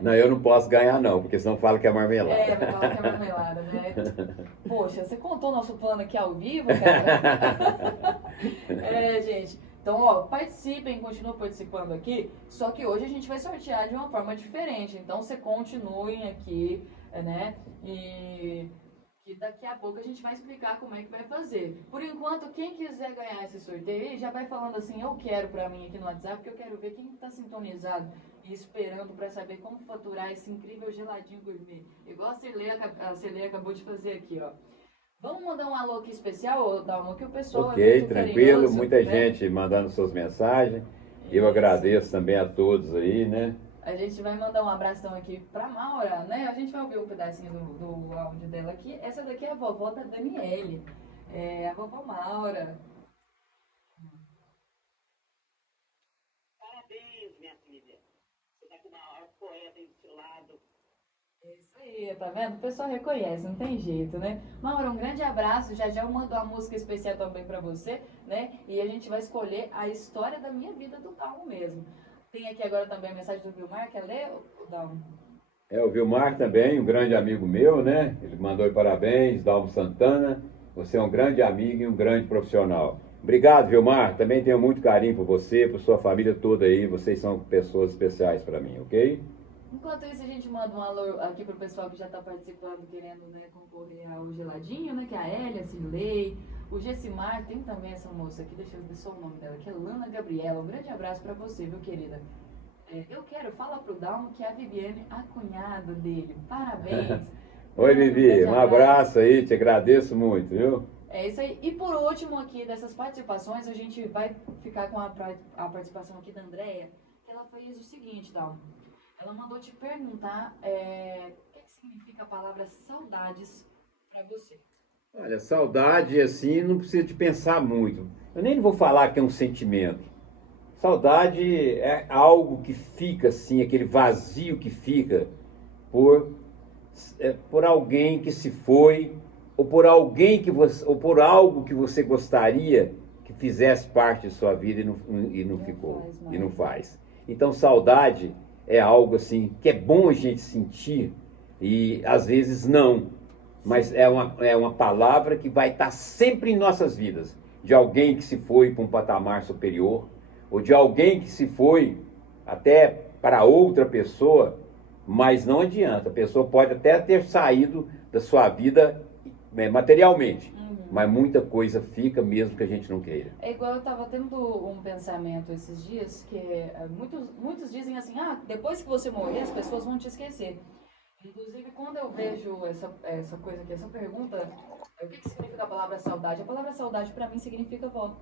Não, eu não posso ganhar não, porque senão fala que é marmelada. Vai falar que é marmelada, né? Poxa, você contou nosso plano aqui ao vivo, cara? Gente. Então, ó, participem, continuem participando aqui, só que hoje a gente vai sortear de uma forma diferente. Então, você continuem aqui, né? E daqui a pouco a gente vai explicar como é que vai fazer. Por enquanto, quem quiser ganhar esse sorteio, já vai falando assim, eu quero pra mim aqui no WhatsApp, porque eu quero ver quem tá sintonizado e esperando pra saber como faturar esse incrível geladinho gourmet. Igual a Cirlei acabou de fazer aqui, ó. Vamos mandar um alô aqui especial, Dalmo, que o pessoal Ok, é muito tranquilo, carinhoso, muita né? gente mandando suas mensagens. Eu Isso. agradeço também a todos aí, né? A gente vai mandar um abração aqui pra Maura, né? A gente vai ouvir um pedacinho do áudio dela aqui. Essa daqui é a vovó da Daniele, a vovó Maura. Parabéns, minha filha. Você tá com uma maior poeta aí do seu lado. É isso aí, tá vendo? O pessoal reconhece, não tem jeito, né? Maura, um grande abraço. Já eu mando uma música especial também pra você, né? E a gente vai escolher a história da minha vida do Dalmo mesmo. Tem aqui agora também a mensagem do Vilmar, quer ler, Dalmo? O Vilmar também, um grande amigo meu, né? Ele mandou parabéns, Dalmo Santana. Você é um grande amigo e um grande profissional. Obrigado, Vilmar. Também tenho muito carinho por você, por sua família toda aí. Vocês são pessoas especiais para mim, ok? Enquanto isso, a gente manda um alô aqui pro pessoal que já tá participando, querendo, né, concorrer ao geladinho, né? Que é a Elia, a Cirlei, o Gessimar, tem também essa moça aqui, deixa eu ver só o nome dela, que é Lana Gabriela. Um grande abraço pra você, viu, querida? Fala pro Dalmo que é a Viviane, a cunhada dele. Parabéns! Oi, Vivi, um abraço aí, te agradeço muito, viu? É isso aí. E por último aqui dessas participações, a gente vai ficar com a participação aqui da Andréia, que ela fez o seguinte, Dalmo. Ela mandou te perguntar o que significa a palavra saudades para você. Olha, saudade, assim, não precisa de pensar muito. Eu nem vou falar que é um sentimento. Saudade é algo que fica, assim, aquele vazio que fica por, por alguém que se foi, ou por alguém que você, ou por algo que você gostaria que fizesse parte de sua vida e não ficou, e não faz. Então, saudade é algo, assim, que é bom a gente sentir e às vezes não. Mas é uma palavra que vai estar sempre em nossas vidas. De alguém que se foi para um patamar superior, ou de alguém que se foi até para outra pessoa, mas não adianta. A pessoa pode até ter saído da sua vida materialmente, mas muita coisa fica mesmo que a gente não queira. É igual eu estava tendo um pensamento esses dias, que muitos dizem assim, depois que você morrer as pessoas vão te esquecer. Inclusive, quando eu vejo essa coisa aqui, essa pergunta, o que significa a palavra saudade? A palavra saudade para mim significa avó.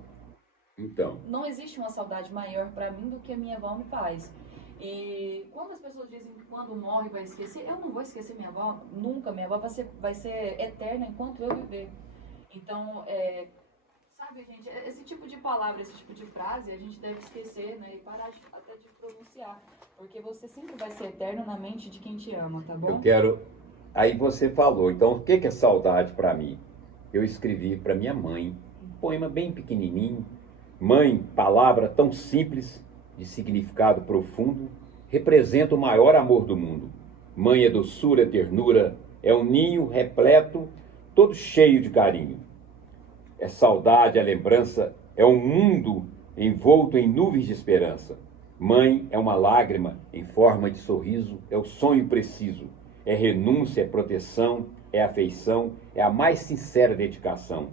Então. Não existe uma saudade maior para mim do que a minha avó me faz. E quando as pessoas dizem que quando morre vai esquecer, eu não vou esquecer minha avó, nunca. Minha avó vai ser eterna enquanto eu viver. Então, sabe, gente, esse tipo de palavra, esse tipo de frase, a gente deve esquecer, né? E parar até de pronunciar. Porque você sempre vai ser eterno na mente de quem te ama, tá bom? Eu quero... Aí você falou, então o que é saudade para mim? Eu escrevi para minha mãe, um poema bem pequenininho. Mãe, palavra tão simples, de significado profundo, representa o maior amor do mundo. Mãe é doçura, é ternura, é um ninho repleto, todo cheio de carinho. É saudade, é lembrança, é um mundo envolto em nuvens de esperança. Mãe é uma lágrima em forma de sorriso, é o sonho preciso. É renúncia, é proteção, é afeição, é a mais sincera dedicação.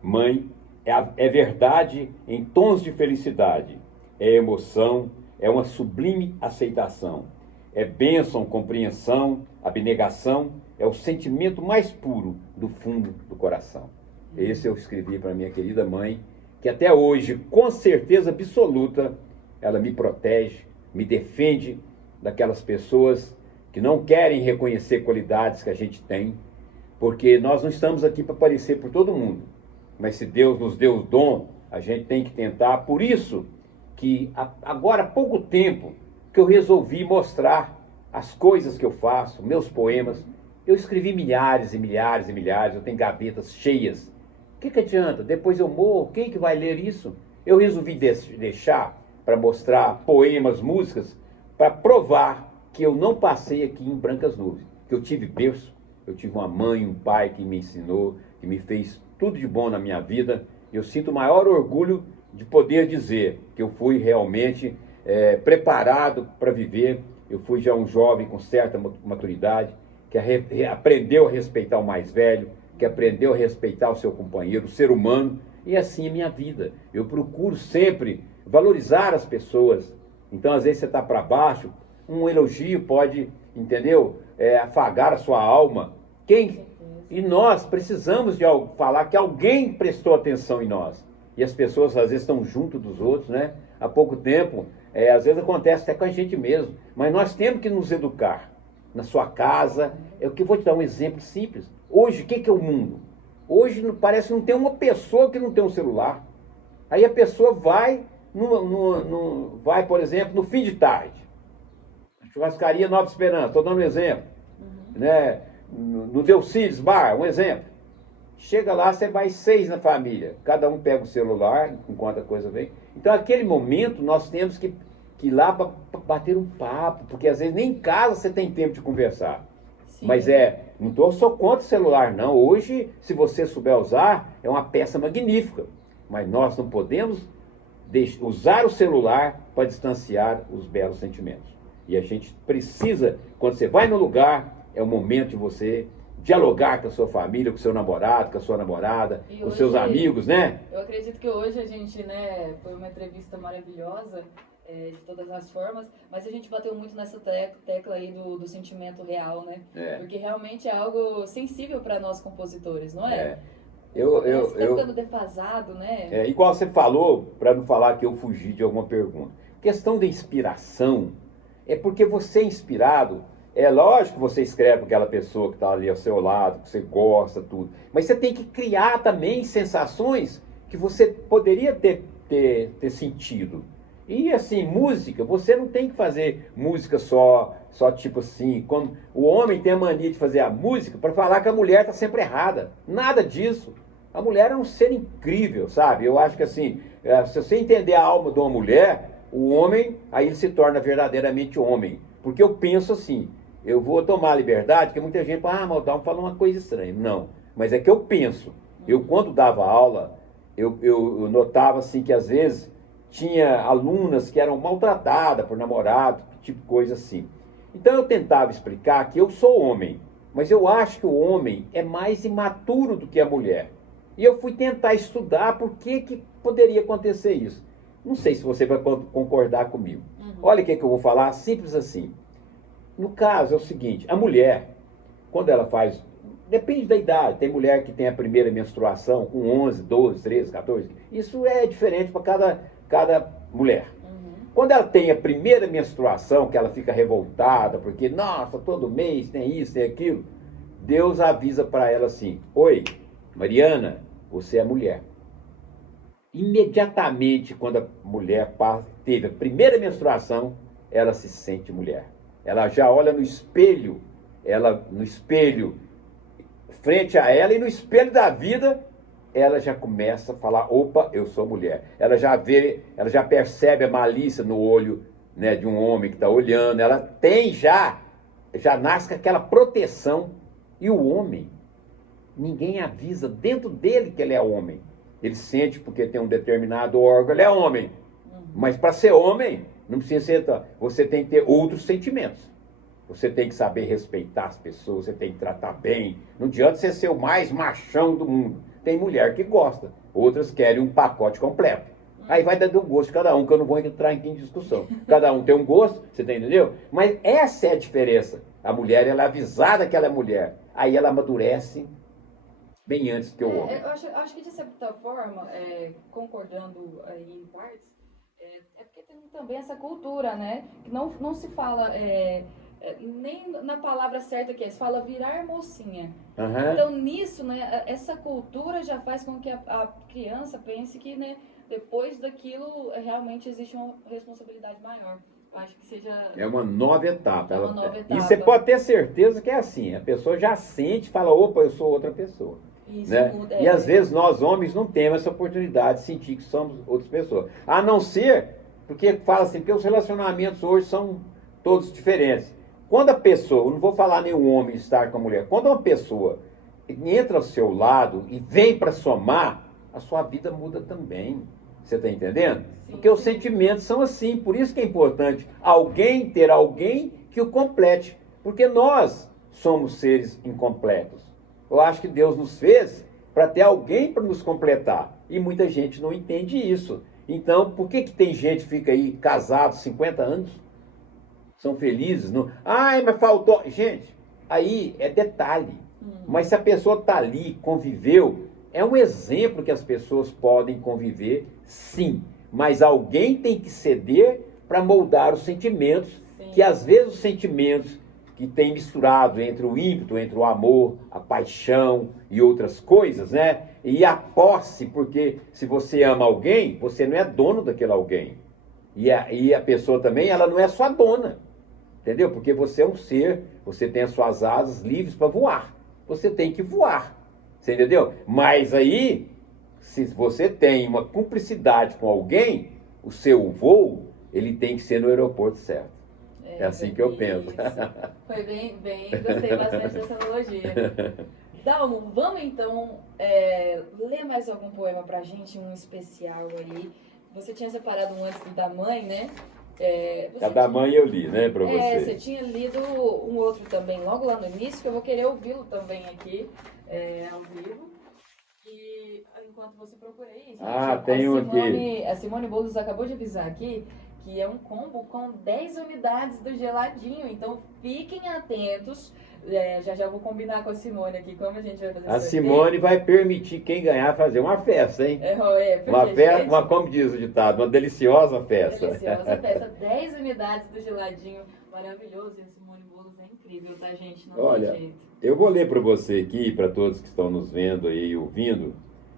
Mãe é verdade em tons de felicidade, é emoção, é uma sublime aceitação. É bênção, compreensão, abnegação, é o sentimento mais puro do fundo do coração. Esse eu escrevi para minha querida mãe, que até hoje, com certeza absoluta, ela me protege, me defende daquelas pessoas que não querem reconhecer qualidades que a gente tem, porque nós não estamos aqui para aparecer por todo mundo, mas se Deus nos deu o dom, a gente tem que tentar. Por isso que agora há pouco tempo que eu resolvi mostrar as coisas que eu faço, meus poemas. Eu escrevi milhares e milhares e milhares, eu tenho gavetas cheias. O que adianta? Depois eu morro, quem que vai ler isso? Eu resolvi deixar para mostrar poemas, músicas, para provar que eu não passei aqui em brancas nuvens, que eu tive berço, eu tive uma mãe, um pai que me ensinou, que me fez tudo de bom na minha vida. Eu sinto o maior orgulho de poder dizer que eu fui realmente preparado para viver. Eu fui já um jovem com certa maturidade, que aprendeu a respeitar o mais velho, que aprendeu a respeitar o seu companheiro, o ser humano, e assim é minha vida. Eu procuro sempre valorizar as pessoas. Então, às vezes você está para baixo, um elogio pode, entendeu? Afagar a sua alma. E nós precisamos de falar que alguém prestou atenção em nós. E as pessoas às vezes estão junto dos outros, né? Há pouco tempo, às vezes acontece até com a gente mesmo. Mas nós temos que nos educar. Na sua casa, eu vou te dar um exemplo simples. Hoje, o que é o mundo? Hoje parece que não tem uma pessoa que não tem um celular. Aí a pessoa vai, vai, por exemplo, no fim de tarde. Churrascaria Nova Esperança, estou dando um exemplo. Né? No Delcides Bar, um exemplo. Chega lá, você vai 6 na família. Cada um pega o celular, enquanto a coisa vem. Então, naquele momento, nós temos que ir lá para bater um papo, porque às vezes nem em casa você tem tempo de conversar. Sim. Mas não estou só contra o celular, não. Hoje, se você souber usar, é uma peça magnífica. Mas nós não podemos usar o celular para distanciar os belos sentimentos. E a gente precisa, quando você vai no lugar, é o momento de você dialogar com a sua família, com o seu namorado, com a sua namorada, com os seus amigos, né? Eu acredito que hoje a gente, né, foi uma entrevista maravilhosa, de todas as formas, mas a gente bateu muito nessa tecla aí do sentimento real, né? Porque realmente é algo sensível para nós compositores, não é? Você tá ficando defasado, né? Igual você falou, para não falar que eu fugi de alguma pergunta. Questão da inspiração é porque você é inspirado. É lógico que você escreve com aquela pessoa que está ali ao seu lado, que você gosta, tudo. Mas você tem que criar também sensações que você poderia ter sentido. E assim, música, você não tem que fazer música só tipo assim. Quando o homem tem a mania de fazer a música para falar que a mulher está sempre errada. Nada disso. A mulher é um ser incrível, sabe? Eu acho que assim, se você entender a alma de uma mulher, o homem, aí ele se torna verdadeiramente homem. Porque eu penso assim, eu vou tomar a liberdade, porque muita gente fala, Maldão fala uma coisa estranha. Não, mas é que eu penso. Eu, quando dava aula, eu notava assim que às vezes tinha alunas que eram maltratadas por namorado, tipo coisa assim. Então eu tentava explicar que eu sou homem, mas eu acho que o homem é mais imaturo do que a mulher. E eu fui tentar estudar por que poderia acontecer isso. Não sei se você vai concordar comigo. Olha o que eu vou falar, simples assim. No caso é o seguinte, a mulher, quando ela faz, depende da idade, tem mulher que tem a primeira menstruação com 11, 12, 13, 14, isso é diferente para cada mulher. Quando ela tem a primeira menstruação, que ela fica revoltada, porque, nossa, todo mês tem isso, tem aquilo, Deus avisa para ela assim, oi, Mariana, você é mulher. Imediatamente, quando a mulher teve a primeira menstruação, ela se sente mulher. Ela já olha no espelho, frente a ela, e no espelho da vida, ela já começa a falar, opa, eu sou mulher. Ela já percebe a malícia no olho, né, de um homem que está olhando, ela tem já nasce com aquela proteção. E o homem, ninguém avisa dentro dele que ele é homem. Ele sente porque tem um determinado órgão, ele é homem. Mas para ser homem, não precisa ser. Você tem que ter outros sentimentos. Você tem que saber respeitar as pessoas, você tem que tratar bem. Não adianta você ser o mais machão do mundo. Tem mulher que gosta, outras querem um pacote completo. Aí vai dar do gosto de cada um, que eu não vou entrar aqui em discussão. Cada um tem um gosto, você entendeu? Mas essa é a diferença. A mulher, ela é avisada que ela é mulher. Aí ela amadurece bem antes que o homem. Eu acho que de certa forma, concordando aí em partes, é porque tem também essa cultura, né? Que não se fala nem na palavra certa que é, se fala virar mocinha. Então nisso, né, essa cultura já faz com que a criança pense que, né, depois daquilo realmente existe uma responsabilidade maior. Eu acho que seja... É uma nova etapa. É uma nova etapa. E você pode ter certeza que é assim. A pessoa já sente, fala, opa, eu sou outra pessoa. Isso né? muda, E às vezes nós homens não temos essa oportunidade de sentir que somos outras pessoas. A não ser, porque fala assim, porque os relacionamentos hoje são todos diferentes. Quando a pessoa, eu não vou falar nenhum homem estar com a mulher, quando uma pessoa entra ao seu lado e vem para somar, a sua vida muda também. Você está entendendo? Sim, porque os sentimentos são assim, por isso que é importante ter alguém que o complete. Porque nós somos seres incompletos. Eu acho que Deus nos fez para ter alguém para nos completar. E muita gente não entende isso. Então, por que tem gente que fica aí casado 50 anos? São felizes? Não? Ai, mas faltou... Gente, aí é detalhe. Mas se a pessoa está ali, conviveu, é um exemplo que as pessoas podem conviver, sim. Mas alguém tem que ceder para moldar os sentimentos, sim. Que às vezes os sentimentos que tem misturado entre o ímpeto, entre o amor, a paixão e outras coisas, né? E a posse, porque se você ama alguém, você não é dono daquele alguém. E a pessoa também, ela não é sua dona, entendeu? Porque você é um ser, você tem as suas asas livres para voar. Você tem que voar, você entendeu? Mas aí, se você tem uma cumplicidade com alguém, o seu voo, ele tem que ser no aeroporto certo. É assim que eu penso. Foi bem, gostei bastante dessa analogia. Dalmo, vamos então ler mais algum poema pra gente, um especial aí. Você tinha separado um antes do da mãe, né? A da mãe eu li, né, pra você. Você tinha lido um outro também, logo lá no início, que eu vou querer ouvi-lo também aqui, ao vivo. E enquanto você procura aí, gente, tem um aqui. A Simone Boulos acabou de avisar aqui que é um combo com 10 unidades do geladinho. Então fiquem atentos, Já já vou combinar com a Simone aqui, como a gente vai fazer A sorteio. Simone vai permitir quem ganhar fazer uma festa, hein? Porque, Uma festa, gente, como diz o ditado, uma deliciosa festa. deliciosa festa. 10 unidades do geladinho maravilhoso. E a Simone Boulos é incrível, tá, gente? Não Olha, tem jeito. eu vou ler para você aqui, para todos que estão nos vendo aí e ouvindo,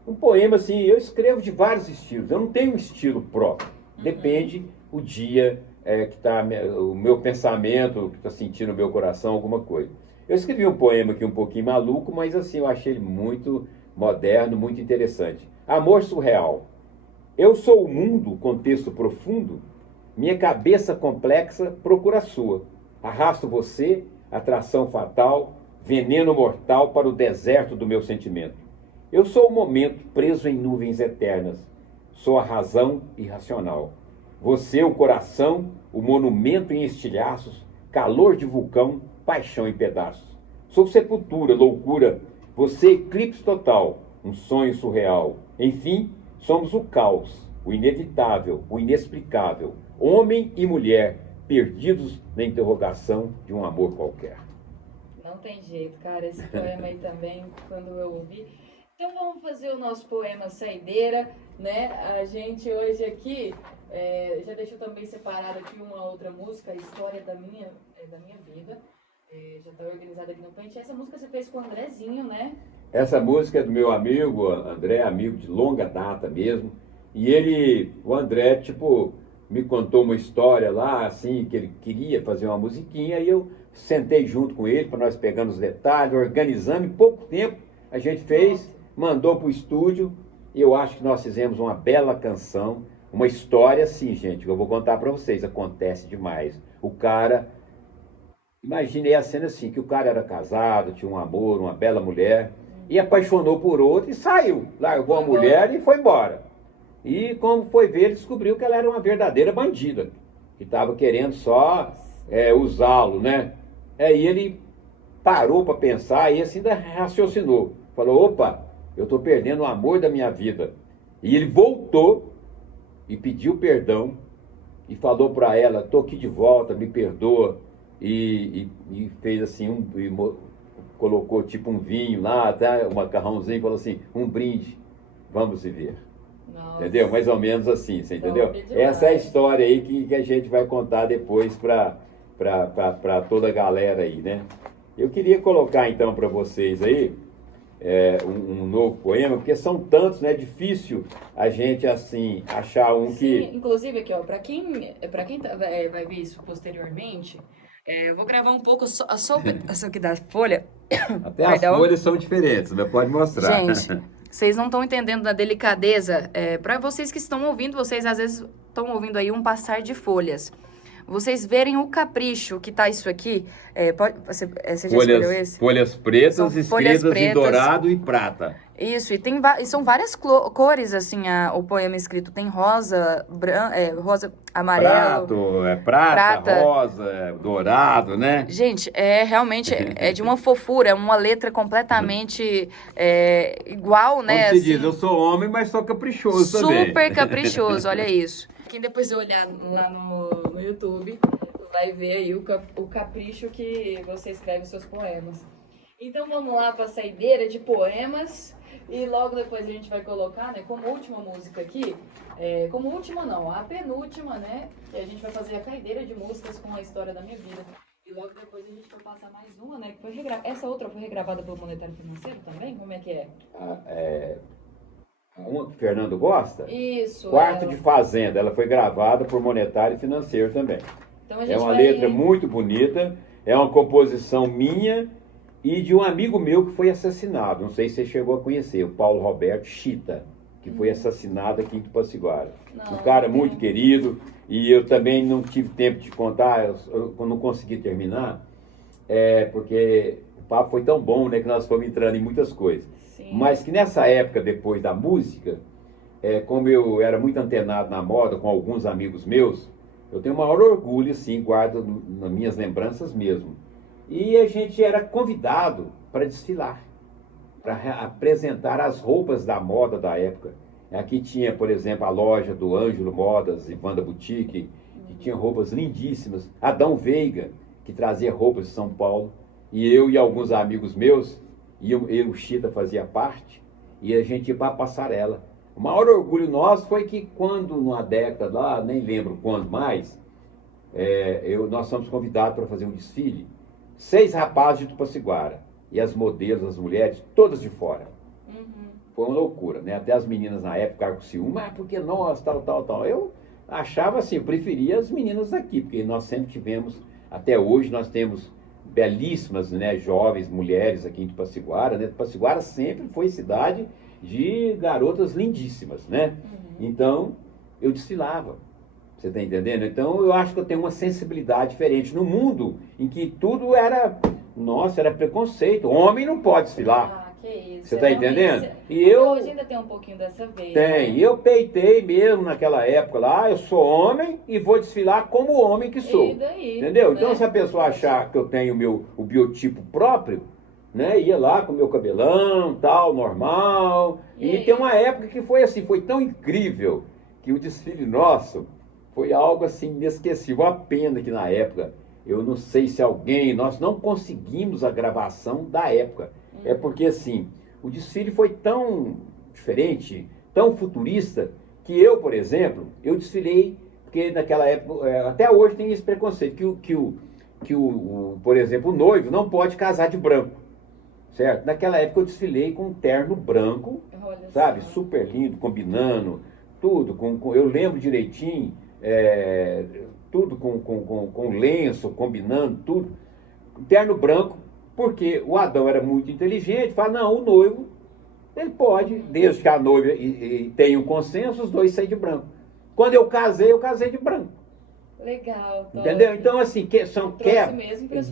um poema assim, eu escrevo de vários estilos, eu não tenho um estilo próprio, depende o dia que está o meu pensamento, que está sentindo o meu coração, alguma coisa. Eu escrevi um poema aqui um pouquinho maluco, mas assim, eu achei ele muito moderno, muito interessante. Amor surreal. Eu sou o mundo, contexto profundo, minha cabeça complexa procura a sua. Arrasto você, atração fatal, veneno mortal para o deserto do meu sentimento. Eu sou o momento preso em nuvens eternas. Sou a razão irracional. Você, o coração, o monumento em estilhaços, calor de vulcão, paixão em pedaços. Sou sepultura, loucura, você eclipse total, um sonho surreal. Enfim, somos o caos, o inevitável, o inexplicável, homem e mulher, perdidos na interrogação de um amor qualquer. Não tem jeito, cara. Esse poema aí também, quando eu ouvi. Então vamos fazer o nosso poema Saideira, né? A gente hoje aqui já deixou também separado aqui uma outra música, a História da Minha Vida. Já está organizada aqui no Pente. Essa música você fez com o Andrezinho, né? Essa música é do meu amigo André, amigo de longa data mesmo. E o André, tipo, me contou uma história lá, assim, que ele queria fazer uma musiquinha, e eu sentei junto com ele para nós pegarmos os detalhes, organizando, em pouco tempo a gente fez, mandou para o estúdio, e eu acho que nós fizemos uma bela canção, uma história assim, gente, que eu vou contar para vocês, acontece demais. O cara, imaginei a cena assim, que o cara era casado, tinha um amor, uma bela mulher, e apaixonou por outra e saiu, largou a mulher e foi embora. E como foi ver, ele descobriu que ela era uma verdadeira bandida, que estava querendo só usá-lo, né? Aí ele parou para pensar e assim ainda raciocinou. Falou, opa, eu estou perdendo o amor da minha vida. E ele voltou e pediu perdão e falou para ela, estou aqui de volta, me perdoa. E fez assim, colocou tipo um vinho lá, tá? Um macarrãozinho, falou assim, um brinde, vamos viver. Nossa. Entendeu? Mais ou menos assim, você entendeu? Essa é a história aí que a gente vai contar depois para toda a galera aí, né? Eu queria colocar então para vocês aí um novo poema, porque são tantos, né? É difícil a gente assim achar um que... Sim, inclusive aqui, ó, para quem vai ver isso posteriormente, eu vou gravar um pouco só aqui da folha. Até as folhas são diferentes, mas pode mostrar. Gente, vocês não estão entendendo da delicadeza. Para vocês que estão ouvindo, vocês às vezes estão ouvindo aí um passar de folhas. Vocês verem o capricho que tá isso aqui. Você já escolheu esse? Folhas pretas, São escritas folhas pretas. em dourado e prata. Isso, e são várias cores, assim, o poema escrito. Tem rosa, rosa, amarelo. Prata, rosa, dourado, né? Gente, realmente de uma fofura, é uma letra completamente igual, né? Como se assim, diz, eu sou homem, mas sou caprichoso também. super caprichoso, olha isso. Quem depois olhar lá no YouTube vai ver aí o capricho que você escreve os seus poemas. Então vamos lá para a saideira de poemas e logo depois a gente vai colocar, né, como última música aqui, como última não, a penúltima, né, que a gente vai fazer a saideira de músicas com a história da minha vida. E logo depois a gente vai passar mais uma, né, que foi essa outra foi regravada pelo Monetário Financeiro também? Como é que é? Uma que o Fernando gosta? Isso. Quarto de Fazenda, ela foi gravada por Monetário Financeiro também. Então a gente é uma letra muito bonita, é uma composição minha e de um amigo meu que foi assassinado. Não sei se você chegou a conhecer, o Paulo Roberto Chita, que foi assassinado aqui em Tupaciguara. Um cara muito querido, e eu também não tive tempo de contar, eu não consegui terminar, porque o papo foi tão bom, né, que nós fomos entrando em muitas coisas. Sim. Mas que nessa época, depois da música, como eu era muito antenado na moda com alguns amigos meus, eu tenho o maior orgulho, sim, guardo nas minhas lembranças mesmo. E a gente era convidado para desfilar, para apresentar as roupas da moda da época. Aqui tinha, por exemplo, a loja do Ângelo Modas e Wanda Boutique, que tinha roupas lindíssimas. Adão Veiga, que trazia roupas de São Paulo. E eu e alguns amigos meus, o Chita fazia parte, e a gente ia para a passarela. O maior orgulho nosso foi que quando, numa década lá, nem lembro quando mais, nós fomos convidados para fazer um desfile, 6 rapazes de Tupaciguara, e as modelos, as mulheres, todas de fora. Foi uma loucura, né? Até as meninas na época ficaram com ciúme, mas porque nós, tal, tal, tal. Eu achava assim, eu preferia as meninas daqui, porque nós sempre tivemos, até hoje nós temos belíssimas, né, jovens mulheres aqui em Tupaciguara, né? Tupaciguara sempre foi cidade de garotas lindíssimas, né? Então, eu desfilava. Você está entendendo? Então, eu acho que eu tenho uma sensibilidade diferente no mundo em que tudo era, nossa, era preconceito. Homem não pode desfilar. Que isso. Você está entendendo? E eu hoje ainda tem um pouquinho dessa vez. Tem. Né? Eu peitei mesmo naquela época lá, eu sou homem e vou desfilar como homem que sou. E daí, entendeu? Né? Então se a pessoa achar que eu tenho o biotipo próprio, né, ia lá com o meu cabelão, tal, normal. E tem uma época que foi assim, foi tão incrível que o desfile nosso foi algo assim inesquecível. Uma pena que na época, eu não sei se nós não conseguimos a gravação da época. É porque assim, o desfile foi tão diferente, tão futurista, que eu, por exemplo, eu desfilei, porque naquela época, até hoje tem esse preconceito, por exemplo, o noivo não pode casar de branco, certo? Naquela época eu desfilei com um terno branco, sabe? Super lindo, combinando, tudo, eu lembro direitinho, tudo com lenço, combinando, tudo. Terno branco, porque o Adão era muito inteligente, fala, não, o noivo, ele pode, desde que a noiva tenha um consenso, os dois saem de branco. Quando eu casei de branco. Legal. Top. Entendeu? Então, assim, são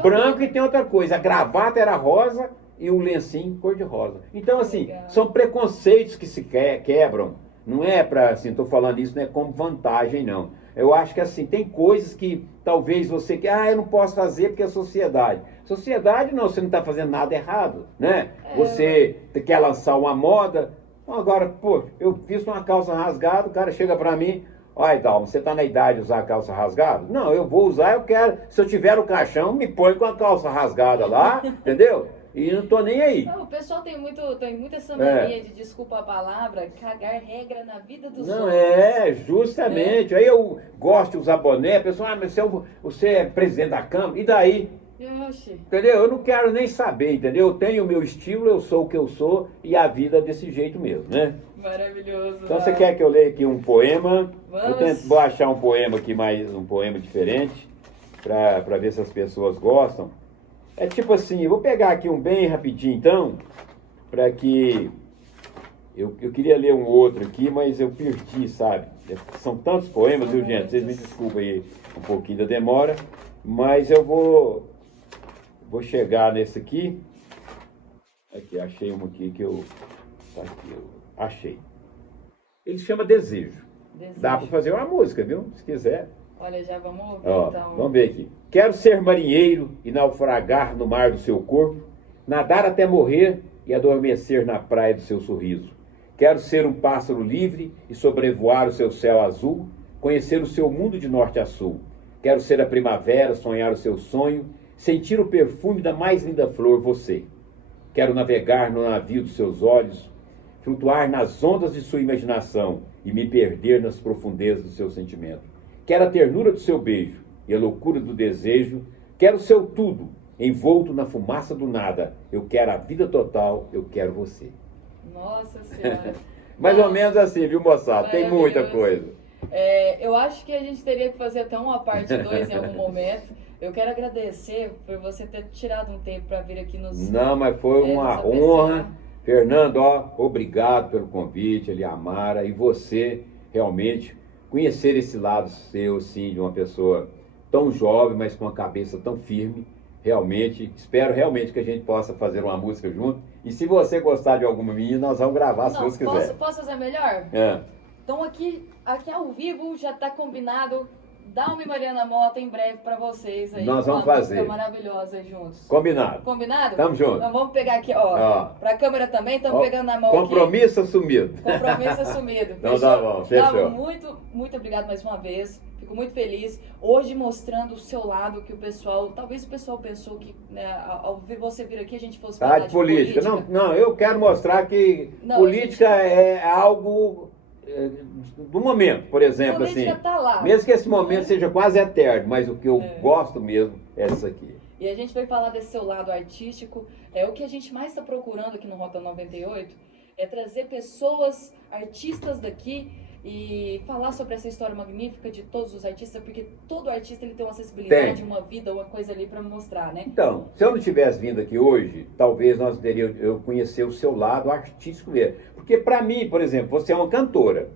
branco e tem outra coisa, a gravata era rosa e o lencinho cor-de-rosa. Então, assim, legal. São preconceitos que se quebram. Não é para, assim, estou falando isso, não é como vantagem, não. Eu acho que, assim, tem coisas que talvez você eu não posso fazer porque é sociedade. Sociedade, não, você não está fazendo nada errado, né? Você quer lançar uma moda. Agora, pô, eu fiz uma calça rasgada, o cara chega para mim, olha, Dalma, você está na idade de usar calça rasgada? Não, eu vou usar, eu quero. Se eu tiver no caixão, me põe com a calça rasgada lá, entendeu? E não tô nem aí. Não, o pessoal tem muito essa mania de, desculpa a palavra, cagar regra na vida dos outros. Não, justamente. Aí eu gosto de usar boné, a pessoa, mas você é presidente da Câmara, e daí? Oxi. Entendeu? Eu não quero nem saber, entendeu? Eu tenho o meu estilo, eu sou o que eu sou, e a vida é desse jeito mesmo, né? Maravilhoso. Então você quer que eu leia aqui um poema? Vamos. Vou achar um poema aqui, um poema diferente, para ver se as pessoas gostam. É tipo assim, eu vou pegar aqui um bem rapidinho então, para que... Eu queria ler um outro aqui, mas eu perdi, sabe? São tantos poemas, viu, gente? Vocês me desculpem aí um pouquinho da demora, mas eu vou chegar nesse aqui. Aqui, achei um aqui que eu... Tá aqui, eu achei. Ele chama Desejo. Dá para fazer uma música, viu? Se quiser. Olha, já vamos ouvir então. Vamos ver aqui. Quero ser marinheiro e naufragar no mar do seu corpo, nadar até morrer e adormecer na praia do seu sorriso. Quero ser um pássaro livre e sobrevoar o seu céu azul, conhecer o seu mundo de norte a sul. Quero ser a primavera, sonhar o seu sonho, sentir o perfume da mais linda flor, você. Quero navegar no navio dos seus olhos, flutuar nas ondas de sua imaginação e me perder nas profundezas do seu sentimento. Quero a ternura do seu beijo e a loucura do desejo. Quero o seu tudo, envolto na fumaça do nada. Eu quero a vida total, eu quero você. Nossa Senhora. Mais ou menos assim, viu, moçada? Tem muita coisa. Eu acho que a gente teria que fazer até uma parte 2 em algum momento. Eu quero agradecer por você ter tirado um tempo para vir aqui nos... Não, mas foi uma honra. Fernando, obrigado pelo convite, Eliamara, e você realmente conhecer esse lado seu, assim, de uma pessoa tão jovem, mas com uma cabeça tão firme. Realmente, espero realmente que a gente possa fazer uma música junto. E se você gostar de alguma minha, nós vamos gravar, se Deus quiser. Posso fazer melhor? Então aqui ao vivo já está combinado Dalma e Mariana Mota em breve pra vocês aí. Nós vamos com uma fazer. música maravilhosa aí juntos. Combinado. Combinado? Tamo junto. Então vamos pegar aqui, ó. Ó. Pra câmera também, estamos Ó, pegando na mão compromisso assumido. aqui. Compromisso assumido. Então tá bom, fechou. Dalma, muito obrigado mais uma vez. Fico muito feliz. Hoje mostrando o seu lado que o pessoal, talvez o pessoal pensou que, né, ao ver você vir aqui a gente fosse falar De política. Não, eu quero mostrar que Não, política é algo do momento, por exemplo, política assim. tá lá. Mesmo que esse momento Né? seja quase eterno, mas o que eu gosto mesmo é isso aqui. E a gente vai falar desse seu lado artístico. O que a gente mais está procurando aqui no Rota 98 é trazer pessoas, artistas daqui e falar sobre essa história magnífica de todos os artistas, porque todo artista ele tem uma acessibilidade, uma vida, uma coisa ali para mostrar, né? Então, se eu não tivesse vindo aqui hoje, talvez nós teríamos eu conhecer o seu lado artístico mesmo. Porque para mim, por exemplo, você é uma cantora,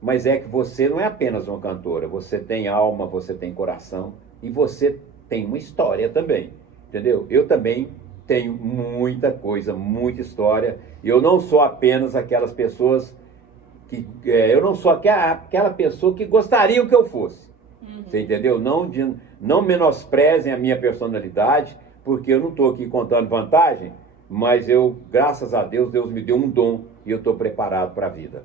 mas é que você não é apenas uma cantora, você tem alma, você tem coração e você tem uma história também, entendeu? Eu também tenho muita coisa, muita história, e eu não sou apenas aquelas pessoas que eu não sou aquela pessoa que gostariam que eu fosse. Você entendeu? Não menosprezem a minha personalidade, porque eu não estou aqui contando vantagem, mas eu, graças a Deus, Deus me deu um dom e eu estou preparado para a vida.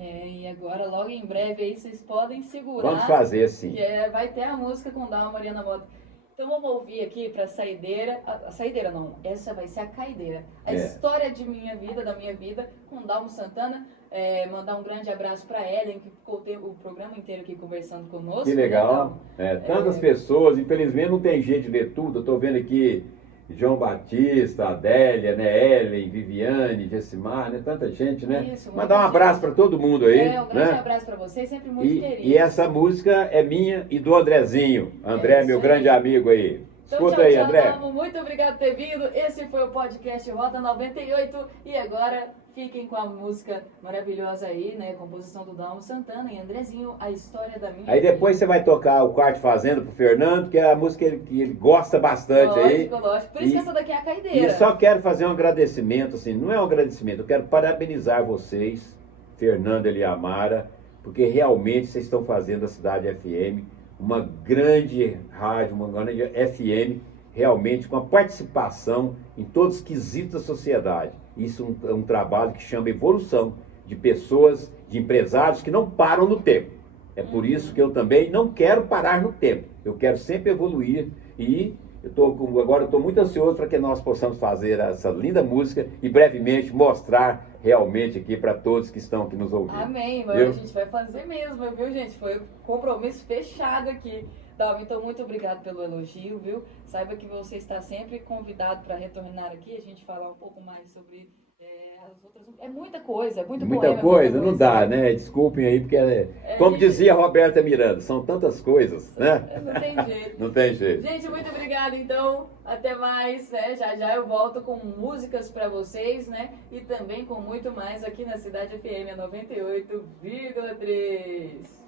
E agora, logo em breve, aí vocês podem segurar. Vamos fazer sim. Que vai ter a música com Dalma Mariana Mota. Então vamos ouvir aqui para a saideira. A saideira não, essa vai ser a caideira. A história de minha vida, da minha vida, com Dalmo Santana. Mandar um grande abraço para Ellen, que ficou o programa inteiro aqui conversando conosco. Que legal. Tantas pessoas, infelizmente não tem jeito de ler tudo. Eu estou vendo aqui João Batista, Adélia, né, Ellen, Viviane, Gessimar, né, tanta gente, né? Isso, mandar um abraço para todo mundo aí. Um grande abraço para vocês, sempre muito querido. E essa música é minha e do Andrezinho. André, meu grande amigo aí. Então, Escuta tchau, aí, tchau, André. Dalmo. Muito obrigado por ter vindo. Esse foi o podcast Rota 98. E agora fiquem com a música maravilhosa aí, né? Composição do Dalmo Santana e Andrezinho, A História da Minha Aí Vida. depois você vai tocar o Quarto Fazenda pro Fernando, que é a música que ele gosta bastante aí. Lógico. Por isso que essa daqui é a E caideira. só quero fazer um agradecimento, assim, não é um agradecimento, eu quero parabenizar vocês, Fernando e Eliamara, porque realmente vocês estão fazendo a Cidade FM uma grande rádio, uma grande FM, realmente com a participação em todos os quesitos da sociedade. Isso é um trabalho que chama evolução de pessoas, de empresários que não param no tempo. É por isso que eu também não quero parar no tempo. Eu quero sempre evoluir e agora eu estou muito ansioso para que nós possamos fazer essa linda música e brevemente mostrar realmente aqui para todos que estão aqui nos ouvindo. Amém, mas a gente vai fazer mesmo, viu, gente? Foi um compromisso fechado aqui. Dalmo, então muito obrigado pelo elogio, viu? Saiba que você está sempre convidado para retornar aqui, a gente falar um pouco mais sobre as outras... É muita coisa, muita poema, coisa, não dá, né? Desculpem aí, porque, como dizia Roberta Miranda, são tantas coisas, né? Não tem jeito. Não tem jeito. Gente, muito obrigada, então. Até mais, né? Já eu volto com músicas para vocês, né? E também com muito mais aqui na Cidade FM 98,3.